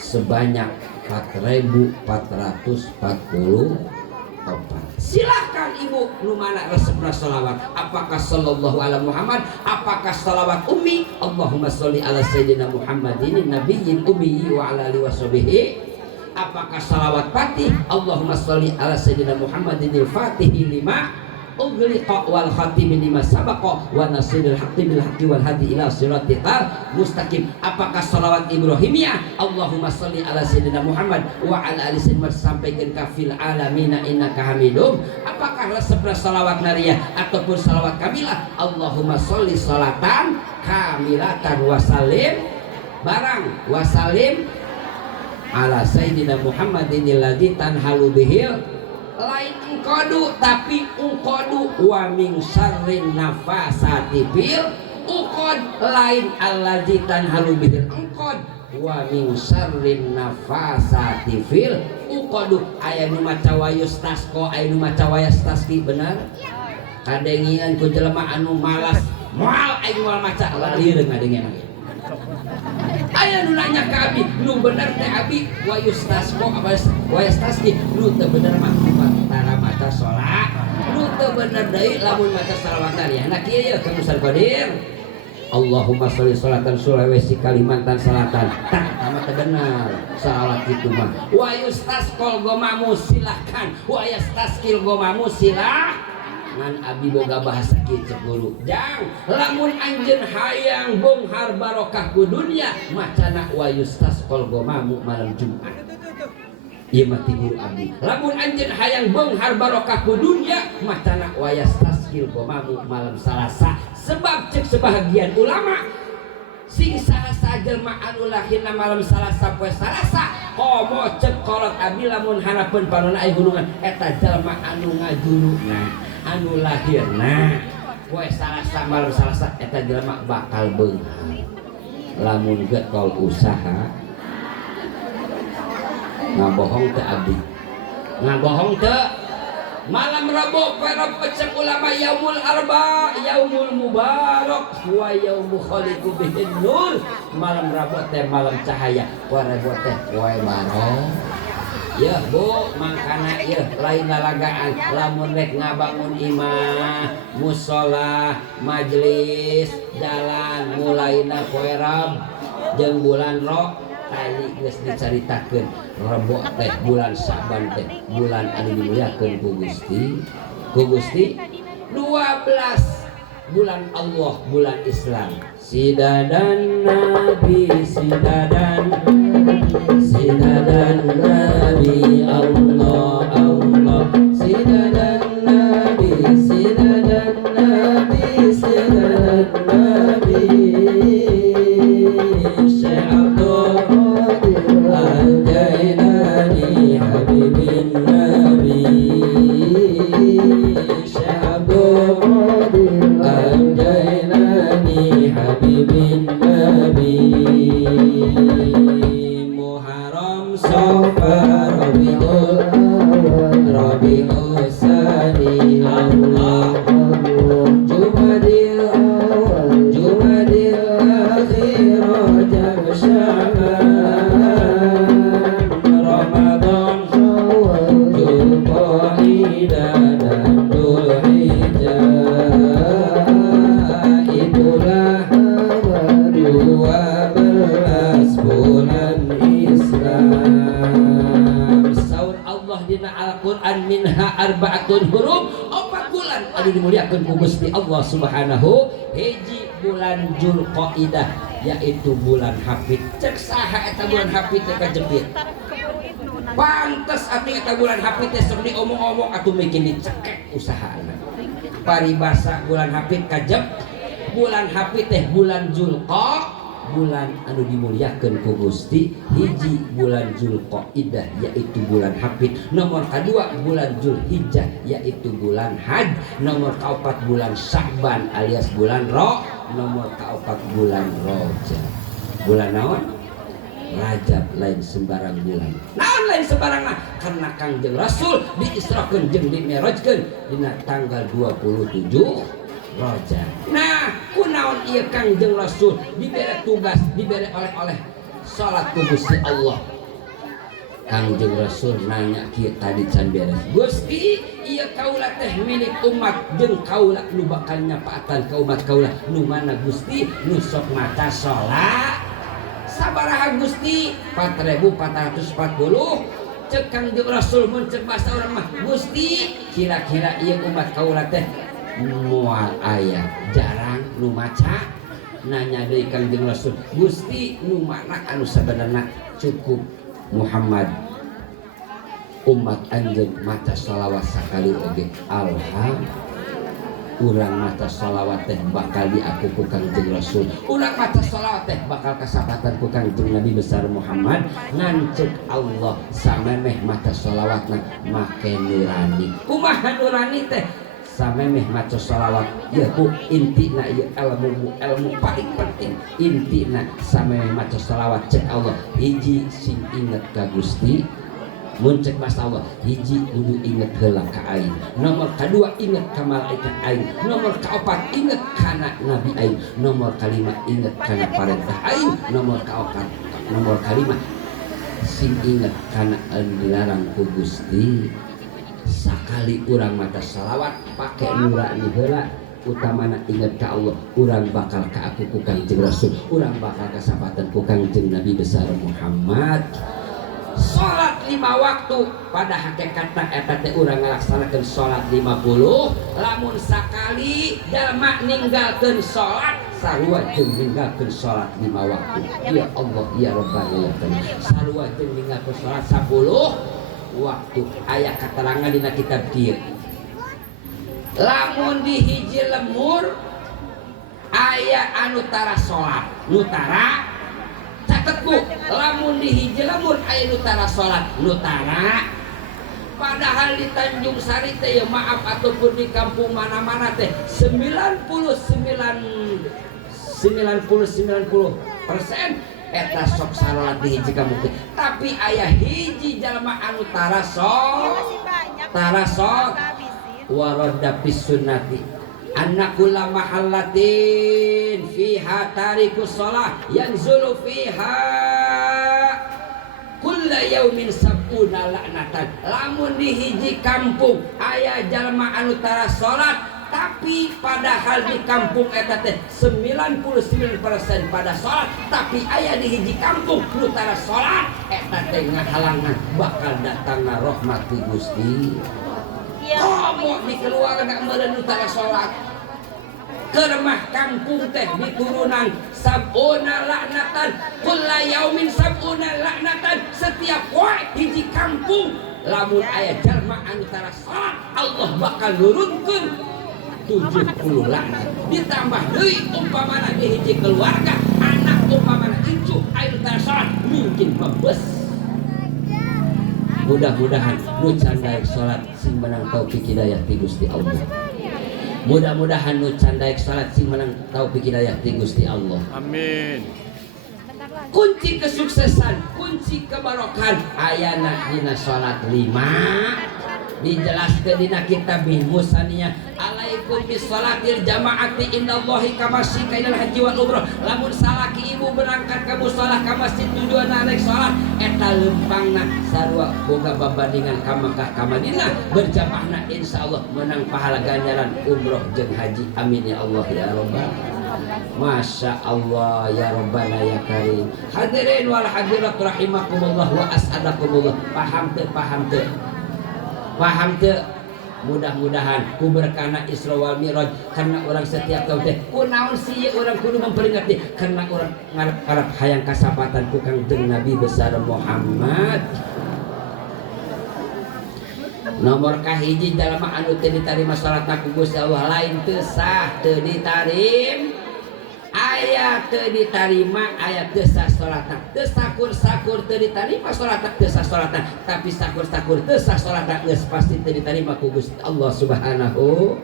sebanyak 4444 silahkan ibu nu mana resepna sholawat apakah sallallahu ala Muhammad apakah sholawat ummi Allahumma sholli ala sayyidina Muhammadin nabiyyin ummi wa ala alihi washabihi apakah sholawat fatih Allahumma sholli ala sayyidina Muhammadin al-fatihi lima ughliqa wal khatimi lima sabaqa wa nasiril haqqi bil haqqi wal hadi ila siratikal mustaqim apakah sholawat Ibrahimiyah Allahumma sholli ala sayyidina Muhammad wa ala ali sayyidina sampaikan ka fil alamina innaka hamidum apakah resepna sholawat nariyah ataupun sholawat kamilah Allahumma sholli sholatan kamilatan wa salim barang wa salim ala sayyidina Muhammadin alladzi tanhalu bihil lain engkodu tapi engkodu wa min syarrin nafasati fil uqad lain allazi tanhalu bihil engkod wa min syarrin nafasati fil uqad aya nu maca wayus tasqo aya nu maca wayas taski benar kadengian ku jelema anu malas moal aya moal maca lalireung ngadengian aya nu nanya ka abi nu bener teh abi wayus tasqo apa wayas taski nu teu bener mah tara maca salat nu teu bener deui lamun maca salawatan ya nah kieu ye Kang Ustaz Qadir Allahumma sholli sholatan Sulawesi Kalimantan Selatan tah tama teu bener salawat kitu mah wayus tasqol gomamu silahkan wayas taskil gomamu silah ngan abi boga bahasa kieu guru jang lamun anjeun hayang beunghar barokah ku dunya macana wayus tasqol gomamu malam Jumat ieu mah ti guru abdi lamun anjeun hayang beunghar barokah ku dunya macana wayas taskil gomamu malam Salasa sebab cek sebahagian ulama sing saha jelema anu lahirna malam Salasa poe Salasa komo cek kolot abdi lamun harapeun panonna aya gunungan eta jelema anu ngajuluna anu lahirna poe Salasa malam Salasa eta jelema bakal beunghar lamun getol usaha ngabohong teu abdi ngabohong teu malam Rabu para pecek ulama yaumul arba yaumul mubarak wa yaumu khaliqu bihin nur malam Rabu teh malam cahaya poe Rabu teh poe barok ya bu mangkana ya lain lalagaan lamun rek ngabangun imah musola majelis jalan mulaina poe Rab jeung bulan Rok tadi geus dicaritakeun Rebo teh bulan Saban teh bulan anu dimuliakeun ku Gusti 12 bulan Allah bulan Islam sidadan nabi sidadan nabi Allah Allah sidadan nabi sidadan nabi sidadan nabi Syekh Abdul Al-Jailani Habibin Nabi Syekh Abdul Al-Jailani Habibin Nabi Muharram Safar Rabiul Sani Allah Jumadil Akhir Rajab Sya'ban dina Al-Qur'an minha arba'atun hurum 4 bulan anu dimuliakeun ku Gusti Allah Subhanahu. Hiji bulan Zulqaidah yaitu bulan Hafid. Cek saha eta bulan Hafid teh kajepit. Pantes atuh eta bulan Hafid teh sok diomong-omong atuh bikin dicekek usahana. Paribasa bulan Hafid kajep. Bulan Hafid teh bulan Zulqaidah, bulan anu dimuliakeun ku Gusti. Hiji bulan Zulqaidah yaitu bulan Hafid. Nomor kedua bulan Zulhijjah yaitu bulan Haj. Nomor keempat bulan Sya'ban alias bulan nomor keempat bulan Rajab. Bulan naon? Rajab lain sembarang bulan. Naon lain sembarang mah? Karena Kangjeng Rasul diisrakeun jeung dimi'rajkeun dina tanggal 27 Rajab. Nah, kunaon ieu Kangjeng Rasul dibere tugas, dibere oleh-oleh salat ku Gusti Allah. Kangjeng Rasul nanya kieu tadi can beres. Gusti, ieu kaula teh milik umat jeung kaula nu bakal nyapaatan ka umat kaula. Nu mana Gusti? Nu sok maca salat. Sabaraha Gusti? 4440. Cek Kangjeng Rasul mun cek basa urang mah, Gusti, kira-kira ieu umat kaula teh moal aya jarang nu maca. Nanya deui Kangjeng Rasul, Gusti nu mana anu sabenerna cukup Muhammad umat anjeun maca shalawat sakali oge. Alhamdulillah. Urang maca shalawat teh bakal diaku ku Kangjeng Rasul. Urang maca shalawat teh bakal kasabatan ku Kangjeng Nabi besar Muhammad. Ngancuk Allah samemeh maca shalawatna make nurani. Kumaha nurani teh? Samemeh maca shalawat ya ku intina ieu ilmu paling penting. Intina samemeh maca shalawat cek Allah hiji sing inget ka Gusti. Mun cek basa Allah hiji kudu inget heula ka aing. Nomor kedua inget ka malaikat aing. Nomor kaopat inget kana nabi aing. Nomor kalima inget kana parentah aing. Nomor kaopat nomor kalima sing inget kana anu dilarang ku Gusti. Sakali urang maca shalawat pake nurani heula utamana inget ka Allah, urang bakal ka aku ku Kangjeng Rasul, urang bakal kasabatan ku Kangjeng Nabi besar Muhammad. Salat 5 waktu pada hakikatna eta teh urang ngalaksanakeun salat 50. Lamun sakali jalma ninggalkeun salat sarua jeung ninggalkeun salat 5 waktu. Ya Allah ya Rabbana ya Karim. Sarua jeung ninggalkeun salat 10 waktu. Aya katerangan dina kitab kieu. Lamun di hiji lemur aya anu tara salat, nu tara catetku. Lamun di hiji lemur aya nu tara salat, nu tara. Padahal di Tanjung Sari teh ya maaf ataupun di kampung mana-mana teh 99% eta sok salat di hiji kampung teh. Tapi aya hiji jalma anu tara sok warada bis sunnati annakula mahallatin fiha tarikus shalah yanzulu fiha kulla yaumin sab'una la'natan. Lamun di hiji kampung aya jalma anu tara salat tapi padahal di kampung eta teh 99% pada salat, tapi aya di hiji kampung nu tara salat eta teh ngahalangan bakal datangna rahmat ti Gusti. Komo di keluarga meureun nu tara salat kermah kampung teh diturunan sab'una laknatan kulla yaumin sab'una laknatan. Setiap poe hiji kampung lamun aya jalma anu tara salat Allah bakal nurunkeun 70 laknat. Ditambah deui umpamana di hiji keluarga anak umpamana incu anu tara salat mungkin mebes. Mudah-mudahan nu can daek salat sing menang taufik hidayah ti Gusti Allah. Mudah-mudahan nu can daek salat sing menang taufik hidayah ti Gusti Allah. Amin. Kunci kesuksesan, kunci kebarokan ayana dina salat 5 dijelaskeun dina kitab Musaniyah. Alaikum bis salatil jamaati indallahi kama sikainal haji wal umrah. Lamun salaki ibu berangkat ka musala ka masjid tujuanna rek salat eta leumpangna sarua boga babandingan ka Makkah ka Madinah berjamaahna insyaallah menang pahala ganjaran umroh jeung haji. Amin ya Allah ya rabbal. Masya Allah ya Rabbana ya Karim. Hadirin wal hadirat rahimakumullah wa as'adakumullah. Paham teu paham teu? Mudah-mudahan ku berkana Isra wal Mi'raj karena orang setiap tahun teh kunaon sih orang kudu memperingati karena orang ngarep hayang kasapatan ku Kangjeng Nabi besar Muhammad. Nomor kahiji jalma anu teu ditarima salatna ku Gusti Allah lain teu sah teu ditarim aya teu ditarima aya teu sah salatna teu sakur-sakur teu ditarima salatna teu sah salatna tapi sakur-sakur teu sah salatna geus pasti teu ditarima ku Gusti Allah Subhanahu.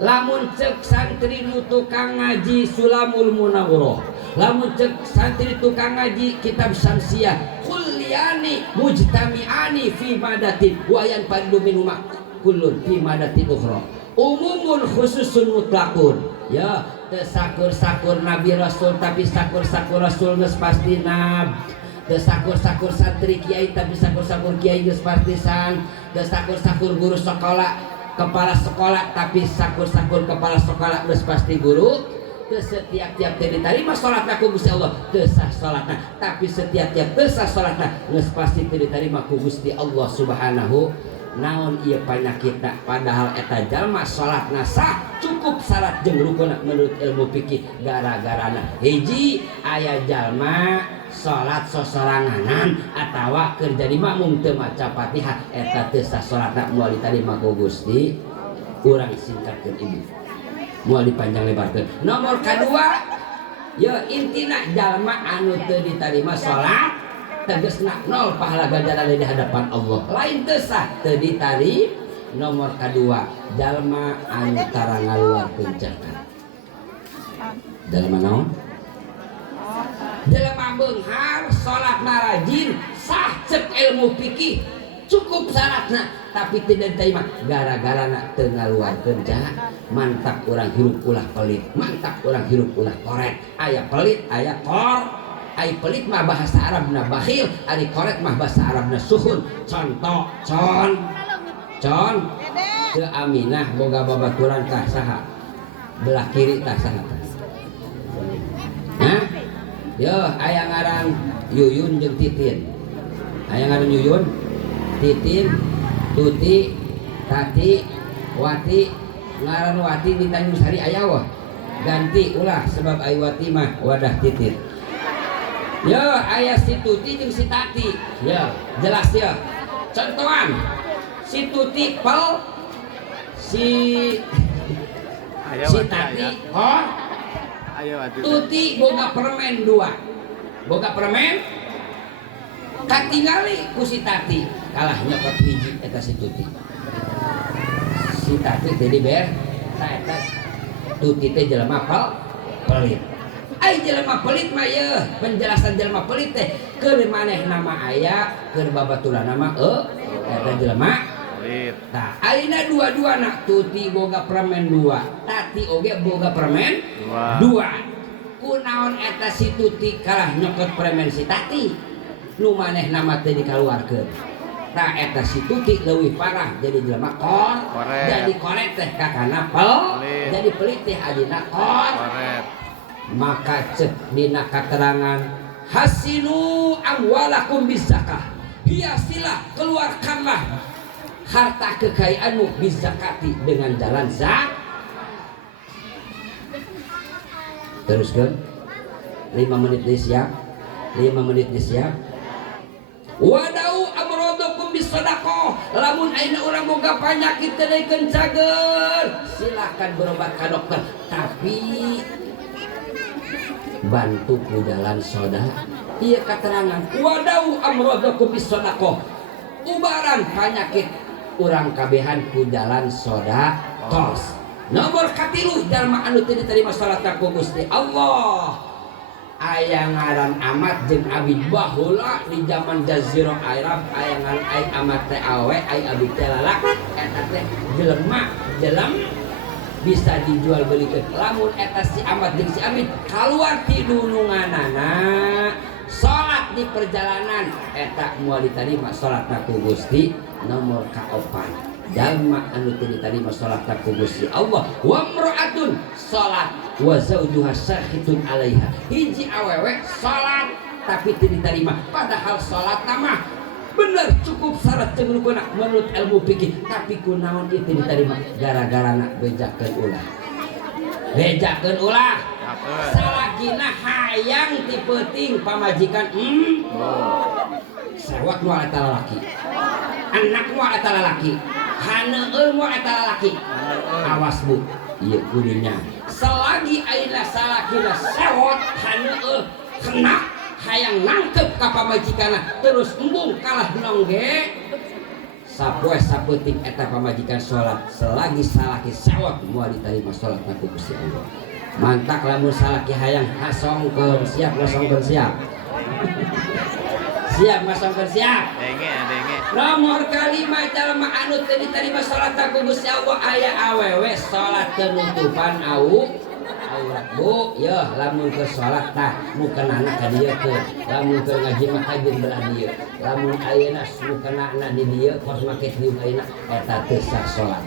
Lamun cek santri nu tukang ngaji Sulamul Munawwarah, lamun cek santri tukang ngaji kitab Syamsiah kulliyani mujtami'ani fi madatin wa yan pandu minuma kullun fi madatin ukhra umumun khususun mutlaqun. Ya teu sakur-sakur Nabi Rasul tapi sakur-sakur Rasul geus pasti nab. Teu sakur-sakur santri kiai tapi sakur-sakur kiai geus pasti san. Teu sakur-sakur guru sekolah kepala sekolah tapi sakur-sakur kepala sekolah geus pasti guru. Teu setiap-tiap teu ditarima salatna ku Gusti Allah teu sah salatna tapi setiap-tiap teu sah salatna geus pasti teu ditarima ku Gusti Allah Subhanahu. Naon ieu panyakitna padahal eta jalma salatna sah cukup syarat jeung rukun menurut ilmu fikih gara-garana hiji aya jalma salat sosoranganan atawa keur jadi makmum teu maca Fatihah eta teu sah salatna moal ditarima ku Gusti. Urang singkatkeun ibu moal dipanjang lebarkeun. Nomor kadua ya intina jalma anu teu ditarima salat tegesna nol pahala ganjaran di hadapan Allah lain teu sah teu ditarima. Nomor kadua jalma anu tara ngaluarkeun zakat. Jalma naon? Jalma beunghar salatna rajin sah cek ilmu fikih cukup syaratna tapi tidak diterima gara-gara teu ngaluarkeun zakat. Mantap urang hirup ulah pelit, mantap urang hirup ulah koret. Aya pelit aya kor. Ai pelit mah bahasa Arabna bakhil, ari koret mah bahasa Arabna suhun. Contoh con teu Aminah boga babaturan ka saha belah kiri tah saha. Hah? Yo aya ngaran Yuyun jeung Titin. Aya ngaran Yuyun, Titin, Tuti, Tati, Wati. Ngaran Wati di Tanjung Sari aya wah. Ganti ulah sebab ai Wati mah wadah Titin. Ya ayah si Tuti jeung si Tati. Ya jelas ya. Contohan si Tuti pel si Tati oh Tuti boga permen 2 boga permen katingali ku si Tati kalah nyokot hiji eta si Tuti. Si Tati teh diber ta eta Tuti teh jelema pelit. Ai jelema pelit mah ye penjelasan jelema pelit teh keur maneh nama aya keur babaturan nama eta jelema pelit. Tah ayeuna dua-duana Tuti boga permen 2 Tati oge boga permen 2. Kunaon eta si Tuti kalah nyokot permen si Tati nu maneh nama teh dikaluarkeun. Tah eta si Tuti leuwih parah jadi jelema koret. Jadi koret teh kakana pelit. Jadi pelit teh adina koret. Maka cek dina keterangan hasinu amwalakum bizakah, hiasilah keluarkanlah harta kekayaanmu bizakati dengan jalan zakat. Teruskan 5 menit disiap 5 menit disiap. Wadau amrodokum bisadaqah, lamun aina urang boga panyakit teu deui cager silakan berobat ka dokter tapi bantu ku dalam soda. Iya keterangan wadau amrodakum bisadaqah ubaran panyakit urang kabehan ku jalan soda tos. Nomor katilu jalma anu teu diterima salatna ku Gusti Allah aya ngaran Amat jeung Abid baheula di zaman Jazirah Arab aya ngaran ai Amat teh awe ai Abid teh lalak eta teh jelema bisa dijual belikan. Lamun eta si Amat jeung si Abid kaluar ti dununganana salat di perjalanan eta moal ditarima salatna ku Gusti. Nomor kaopat jalma anu teu ditarima salatna ku Gusti Allah wa mraatun salat wa zaujuha sahitun alaiha, hiji awewe salat tapi teu ditarima padahal salatna mah bener cukup syarat cenah menurut ilmu fikih tapi kunaon itu diterima gara-gara nak bejakeun ulah salagina hayang ti peuting pamajikan sewot moal eta lalaki anak moal eta lalaki haneueul moal eta lalaki awas bu ieu kudinya selagi ayeuna salakina sewot haneueul kena hayang nangkep ka pamajikanna terus embung kalah nongge sapoe sapeuting eta pamajikan salat selagi salaki sewot moal diterima salatna ku Gusti Allah. Mantak lamun salaki hayang hasongkeun siap ngosongkeun siap siap ngosongkeun siap denge nomor kalima jalma anu teu diterima salat ku Gusti Allah aya awewe salat teu nutupan aurat bu yeuh lamun keur salat tah mukenana ka dieu teh lamun keur ngaji mah hajin belah dieu lamun ayeuna mukenana di dieu kos make dieu ayeuna eta teu sah salat.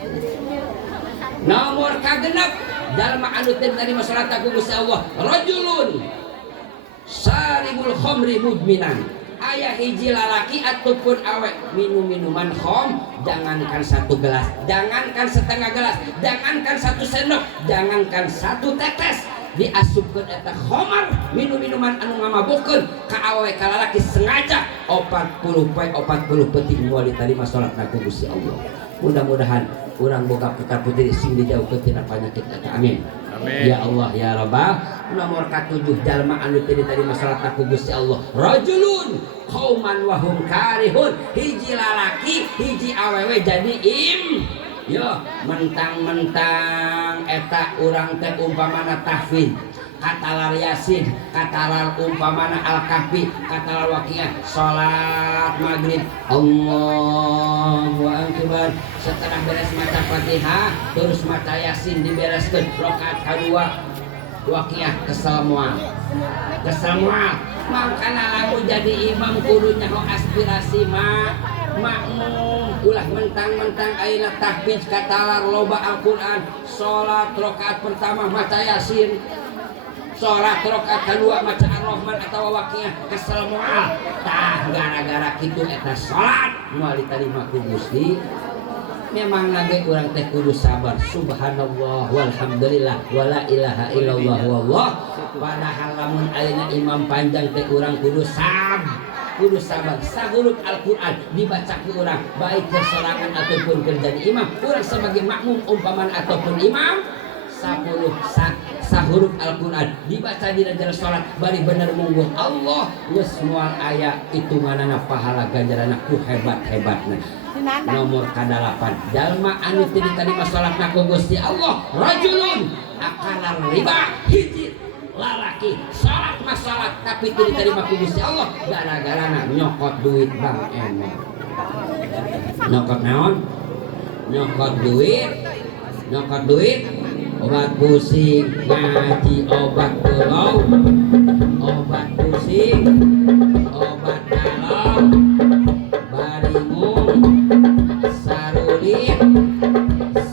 Nomor kagenep jalma anu teu diterima salat ku Gusti Allah rajulun saribul khamri mudminan aya hiji lalaki ataupun awek minum minuman khom jangankan 1 gelas jangankan setengah gelas jangankan 1 sendok jangankan 1 tetes diasupkeun eta khamar minum-minuman anu ngamabokeun ka awewe ka lalaki sengaja 40 penting moal diterima salatna ku Gusti Allah. Mudah-mudahan urang boga putra putri sing dijauhkeun tina panyakit eta amin. Amin. Ya Allah ya Rabbal. Nomor ka-7 jalma anu teu diterima salatna ku Gusti Allah rajulun qauman wa hum karihun hiji lalaki hiji awewe jadi yo mentang-mentang eta urang teh umpamana tahfidz katalar yasin katalar umpamana al-kahfi katalar waqiah salat maghrib Allahu akbar setelah beres maca Fatihah terus maca yasin dibereskeun rakaat kadua waqiah kesel moal mangkana lamun jadi imam kudu nyaho aspirasi makmum ulah mentang-mentang ayeuna tahfidz katalar loba Al-Qur'an salat rakaat pertama maca yasin salat rakaat kedua maca Ar-Rahman atawa waqiah kesel moal tah gara-gara kitu eta salat moal diterima ku Gusti. Memang nage urang teh kudu sabar subhanallah walhamdulillah wala ilaha illallah wallah padahal lamun ayeuna imam panjang teh urang kudu sabar sahurup Al-Qur'an dibaca ku urang baik bersorangan ataupun keur jadi imam urang sebagai makmum umpaman ataupun imam 10 sahurup Al-Qur'an dibaca di dalam salat bari bener mungguh Allah geus moal aya hitunganana pahala ganjaranna ku hebat-hebatna. Nomor ka-8 jalma anu teu diterima salatna ku Gusti Allah rajulun akalar riba hiji lalaki salat masalat tapi teu diterima ku Gusti Allah gara-garana nyokot duit Bang Eno nyokot naon nyokot duit obat pusing ngaji obat pulau obat pusing obat galau baringung sarulit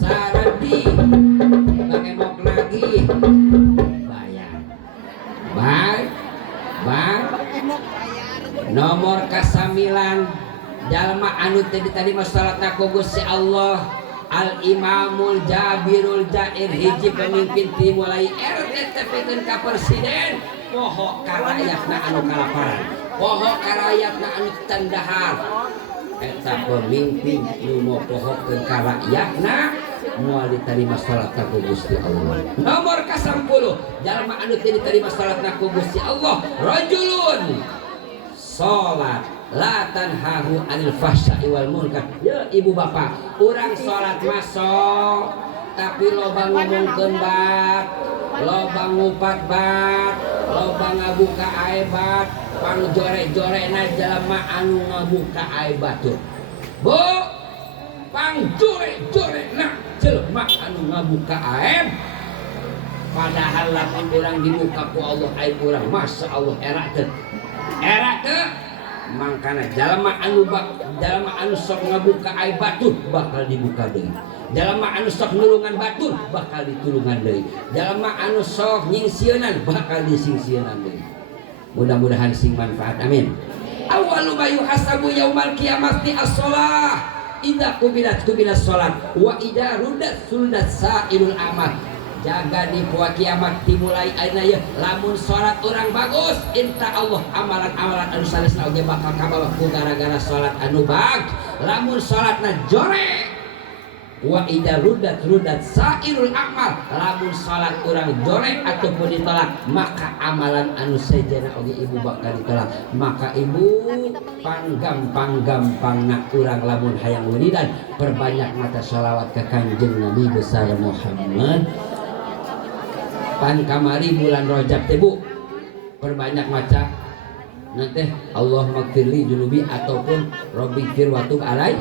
saredi pakai mok lagi bayar nomor ka-9 jalma anu teu diterima salatna ku Gusti Allah Al-Imamul Jabirul Jair hiji pemimpin ti mulai RT tepikeun ka presiden poho ka rakyatna anu kalaparan poho ka rakyatna anu tendahar eta pemimpin nu mopohokeun ka rakyatna moal diterima salatna ku Gusti Allah. Nomor ka-10 jalma anu teu diterima salatna ku Gusti Allah rajulun salat la tanhahu anil fahsya'i wal munkar. Ya ibu bapak, urang salat masuk tapi loba ngomongkeun bat, loba ngupat bat, loba ngabuka aibat, pangjore-jorena jalma anu ngabuka aibat tuh. Bu, pangjore-jorena jalma anu ngabuka aib. Padahal lamun urang dibuka ku Allah aib urang, masya Allah era teu mangkana jalma anu sok ngabuka aib batur bakal dibuka deui jalma anu sok nulungan batur bakal ditulungan deui jalma anu sok nyingsieunnan bakal disingsieunnan deui. Mudah-mudahan sing manfaat amin. Awwalu ma yuhasabu yaumal qiyamati as-shalah. Idza qubilat shalat wa idza ruddat sa'irul amal. Jaga di poe kiamat dimulai ayeuna ye lamun salat orang bagus inta Allah amalan-amalan anu salesna oge bakal kabawa ku gara-gara salat anu bag. Lamun salatna jorek wa idza ruddat sairul amal, lamun salat orang jorek ataupun ditolak maka amalan anu sejana oge ibu bakal ditolak. Maka ibu panggampang-gampangna urang lamun hayang wiridan perbanyak mata shalawat ke Kanjeng Nabi besar Muhammad. Pan kamari bulan Rajab teh Bu perbanyak maca nanti Allah magfirli junubi ataupun Robbi fir watub alai.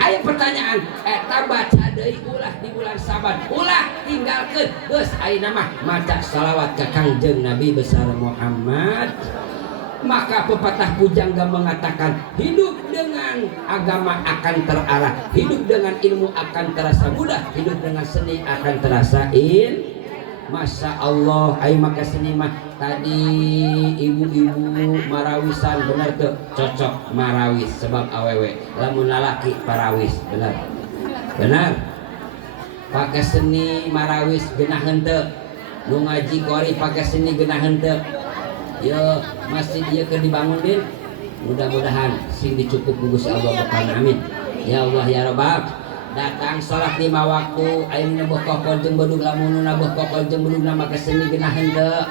Aya pertanyaan eta baca deui ulah di bulan Saban ulah tinggalkeun geus ayeuna mah maca shalawat ka Kanjeng Nabi besar Muhammad. Maka pepatah pujangga mengatakan hidup dengan agama akan terarah, hidup dengan ilmu akan terasa mudah, hidup dengan seni akan terasa Masya Allah. Ay maka seni mah tadi ibu-ibu marawisan bener tuh cocok marawis sebab awewe lamun lalaki parawis benar pakai seni marawis genah henteu nu ngaji kori pakai seni genah henteu. Yo masjid ieu keur dibangun din mudah-mudahan sing dicukup Gusti Allah bakal amin ya Allah ya Rabbal. Datang salat 5 waktu ayeuna neueuh kokol jeung bedug lamun neueuh kokol jeung bedug na make seni genah henteu.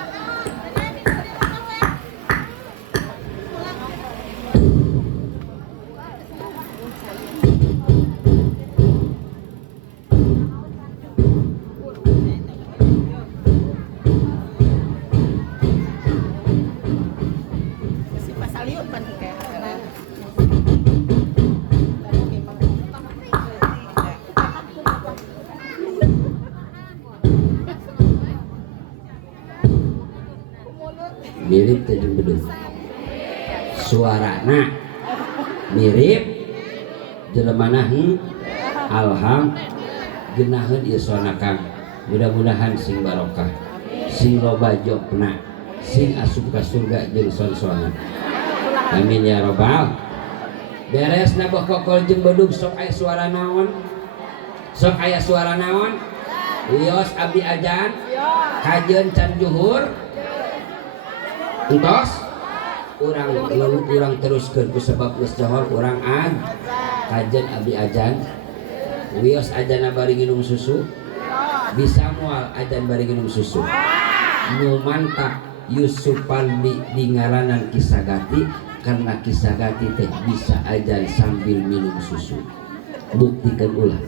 Mirip teh jeung bedug suarana mirip jelemana alham geunaheun ieu suarana Kang. Mudah-mudahan sing barokah sing loba jobna sing asup ka surga jeung son-sonan amin ya rabbal. Beres nabuh kokol jeung bedug sok aya suara naon wios abdi ajan kajeun can juhur entos urang teruskeun ku sebab geus johor urang kajen abdi ajan wios ajanna bari nginum susu bisa moal ajan bari nginum susu nu mantap Yusupan di ngaranan Kisagati karena Kisagati teh bisa ajan sambil minum susu. Buktikan ulah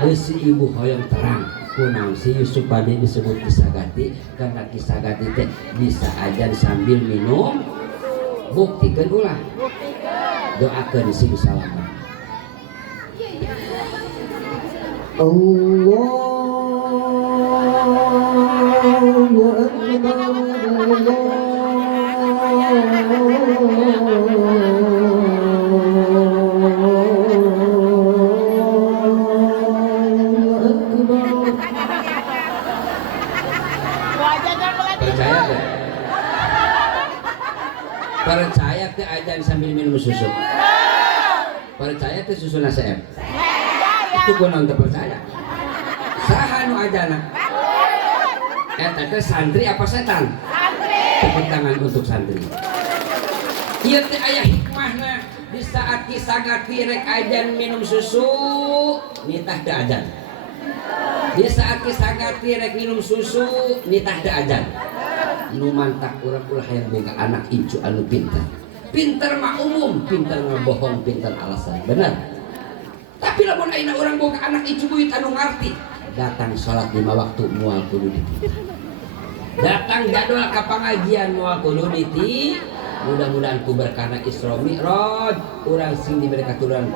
besi ibu hoyong terang kunaon si Yusupani disebut Kisagati karena Kisagati teh bisa ajan sambil minum. Buktikan ulah doakeun sing salamat. Allahu Akbar. Percaya ke ajan sambil minum susu? Percaya ke susu naseem? Itu kunaon teu percaya. Saha nu ajana? Eta teh santri apa setan? Santri. Tepuk tangan untuk santri. Ieu teh aya hikmahna. Di saat Kisagati rek ajan minum susu, nitah teu ajan. Di saat Kisagati rek minum susu, nitah teu ajan. Nu mantak urang ulah hayang boga anak incu anu pinter. Pinter mah umum, pinter ngebohong, pinter alasan, benar. Tapi lamun ayeuna urang boga anak incu buit anu ngarti, datang salat 5 waktu moal kudu diti. Datang jadwal ka pangajian moal kudu diti. Mudah-mudahan ku berkana Isra Mi'raj urang sing diberi katuran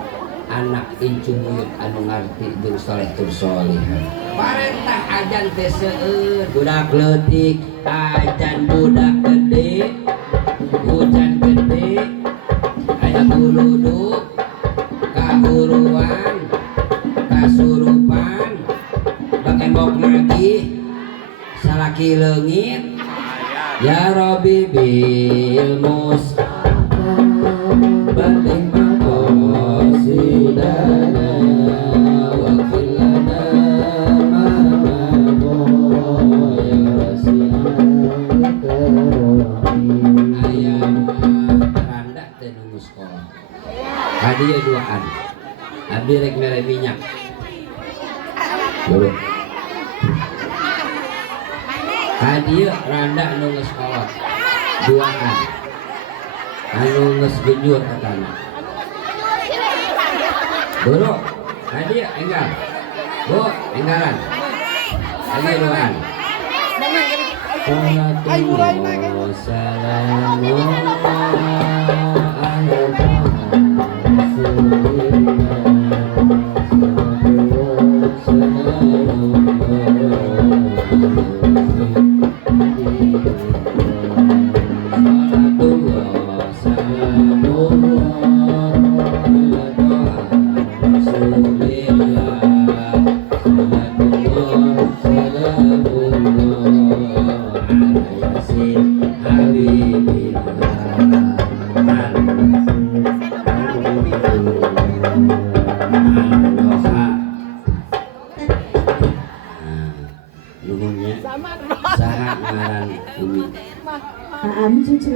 anak incu buyut anu ngarti jeung saleh tur salihah. Parentah ajan teh seueur budak leutik ajan budak gede hujan gede aya guluduk kahuruan kasurupan bakembok nagih salaki leungit Ya Rabbi bil Mustafa balligh maqasidana wa qillana ma ya ayam randak teh nunggu sekolah hadiah duaan abdi rek mere minyak dulu hadiah randak nunggu sekolah duaan anu geus genjur katana dulu hadiah enggal bu enggalan hadiah duaan Salatullah salamun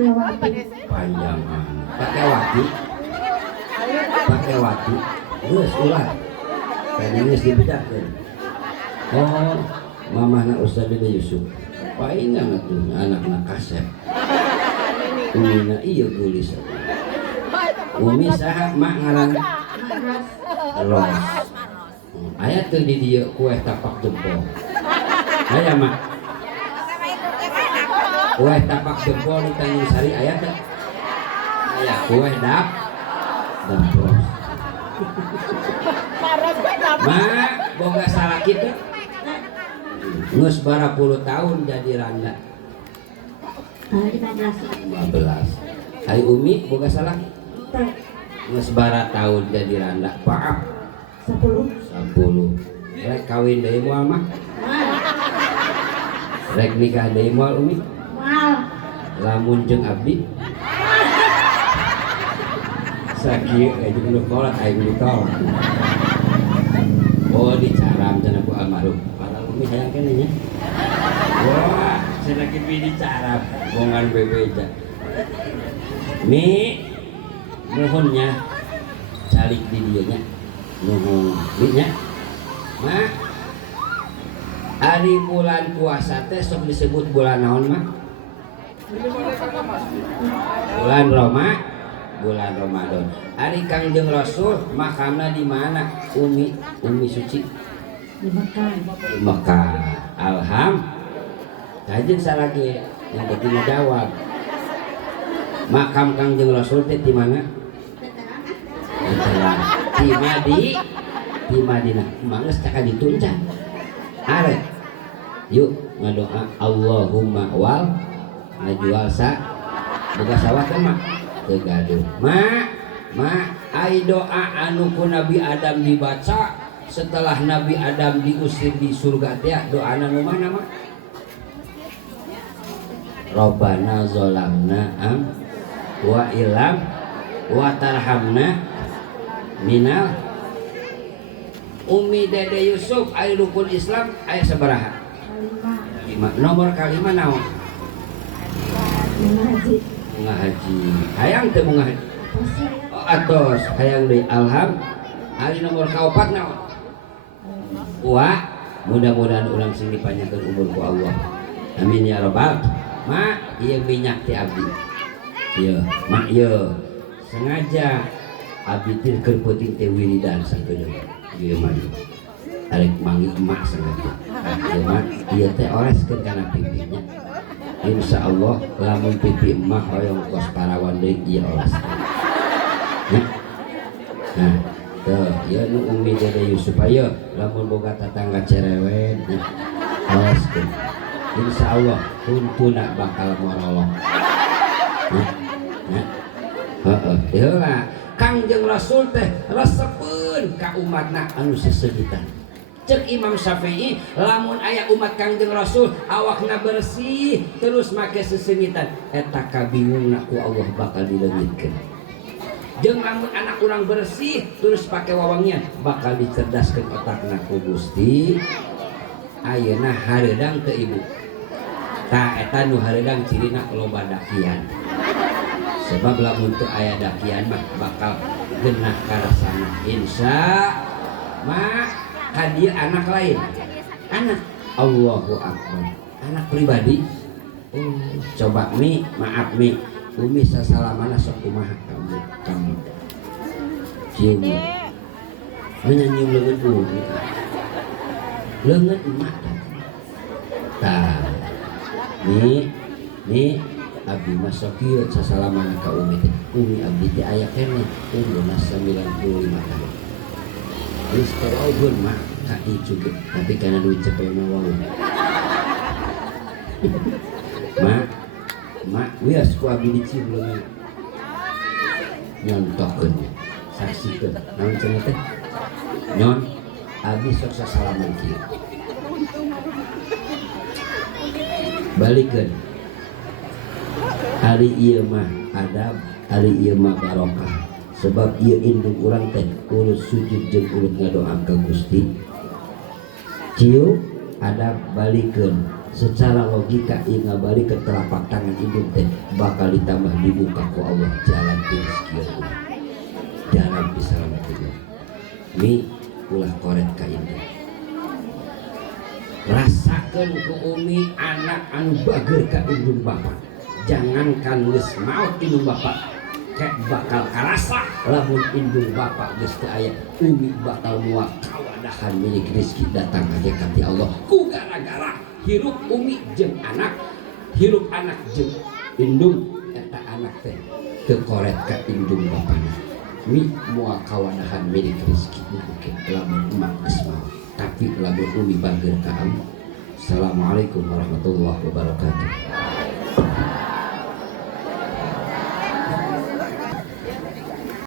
ala panjang pakai wati geus ulah tadi geus dibedakeun oh mamahna Ustaz Dede Yusuf paingan atuh anakna kasep umina ieu geulis umi saha mak ngaran Ros aya teu di dieu kue tapak jempol aya mak kue tapak jempol di Tanjung Sari aya teh aya kue dapros mak boga salah kitu geus bara puluh tahun jadi randa 15 hai umi boga salah geus bara tahun jadi randa paap 10 rek kawin deui moal mah rek nikah deui moal umi lamun jeung abdi sakieu jeung nu kolot aing ditolak oh dicaram cenah ku almarhum para umi hayang keneh nya wah cenah kieu dicaram bongan bebeja mi nuhunnya calik di dieu nya nuhun mi nya mak ari bulan puasa teh sok disebut bulan naon mah bulan Ramadan. Ari Kangjeng Rasul makamna di mana? Umi suci di Mekah. Kajeng salagi yang penting jawab. Makam Kangjeng Rasul teh di mana? Di Madinah. Manggeus caka dituncan. Are. Yuk ngadoa Allahumma wal ngajual boga sawah teh mak teu gaduh mak ai doa anu ku Nabi Adam dibaca setelah Nabi Adam diusir di surga teh doana nu mana mak Rabbana zalamna wa ilam wa tarhamna minal Umi Dede Yusuf aya rukun Islam aya sabaraha 5 nomor kalima naon ngahaji hayang teu ngahaji oh atos hayang deui alham ari nomor kaopat naon wa mudah-mudahan ulang sing dipanjangkeun umur ku Allah amin ya rabbal mak ieu minyak ti abdi ieu mak ieu sengaja abdi teh keur peuting teh wiridan sakedeung ieu mah arek manggil emak sengaja ieu mah ieu teh oreskeun kana pipinya insya Allah lamun pipi emak hoyong kos parawan deui ieu oles nah tuh ieu nu Umi Dede Yusuf ayo lamun boga tetangga cerewet oleskeun insya Allah kuntuna bakal morolong heeh lah Kangjeng Rasul teh resepeun ka umatna anu sesegitan Cek Imam Syafi'i, lamun aya umat Kangjeng Rasul awakna bersih terus make sesengitan eta kabingungna ku Allah bakal dileungitkeun. Jeung lamun anak urang bersih terus pake wawangian bakal dicerdaskeun otakna ku Gusti. Ayeuna hareudang ke ibu. Tah eta nu hareudang cirina loba dakian. Sebab lamun teu aya dakian mah bakal geunah karasana. Insya mak hadir anak lain, anak Allahu Akbar, anak pribadi. Coba Mi, maaf Mi, Umi sasalamana sok kumaha kamu cium menyanyium leungeun Umi, leungeun emak. Tah ni abdi mah sok ieu sasalamana ka Umi teh. Umi abdi teh aya keneh umurna 95 tahun. Terus kalau mah kaki juga, tapi karena duit cepet mau. Mak, wias ku abdi dicium leungeun. Nyontokeun, saksikeun. Naon cenah teh? Nyon, abdi sok sasalaman kieu. Balikeun. Ari ieu mah adab, ari ieu mah barokah. Sebab ia indung urang teh urus sujud jeung urut ngadoa ka Gusti. Ciu ada balikeun secara logika ieu ngabalik ke telapak tangan indung teh bakal ditambah dibuka ku Allah jalan rezeki jalan bisalamatullah. Mi ulah koret ka indung. Rasakeun ku Umi anak anu bager ka indung bapa. Jangankan geus maot indung bapa kayak bakal karasa lamun indung bapak geus teu aya. Umi bakal moal kawadahan milik rezeki datang ka ti Allah ku gara-gara hirup Umi jeung anak, hirup anak jeung indung eta anak teh teu koret ka indung bapana. Mi moal kawadahan milik rezeki mungkin lamun emak geus maot, tapi lamun Umi bager ka Allah. Assalamualaikum warahmatullahi wabarakatuh.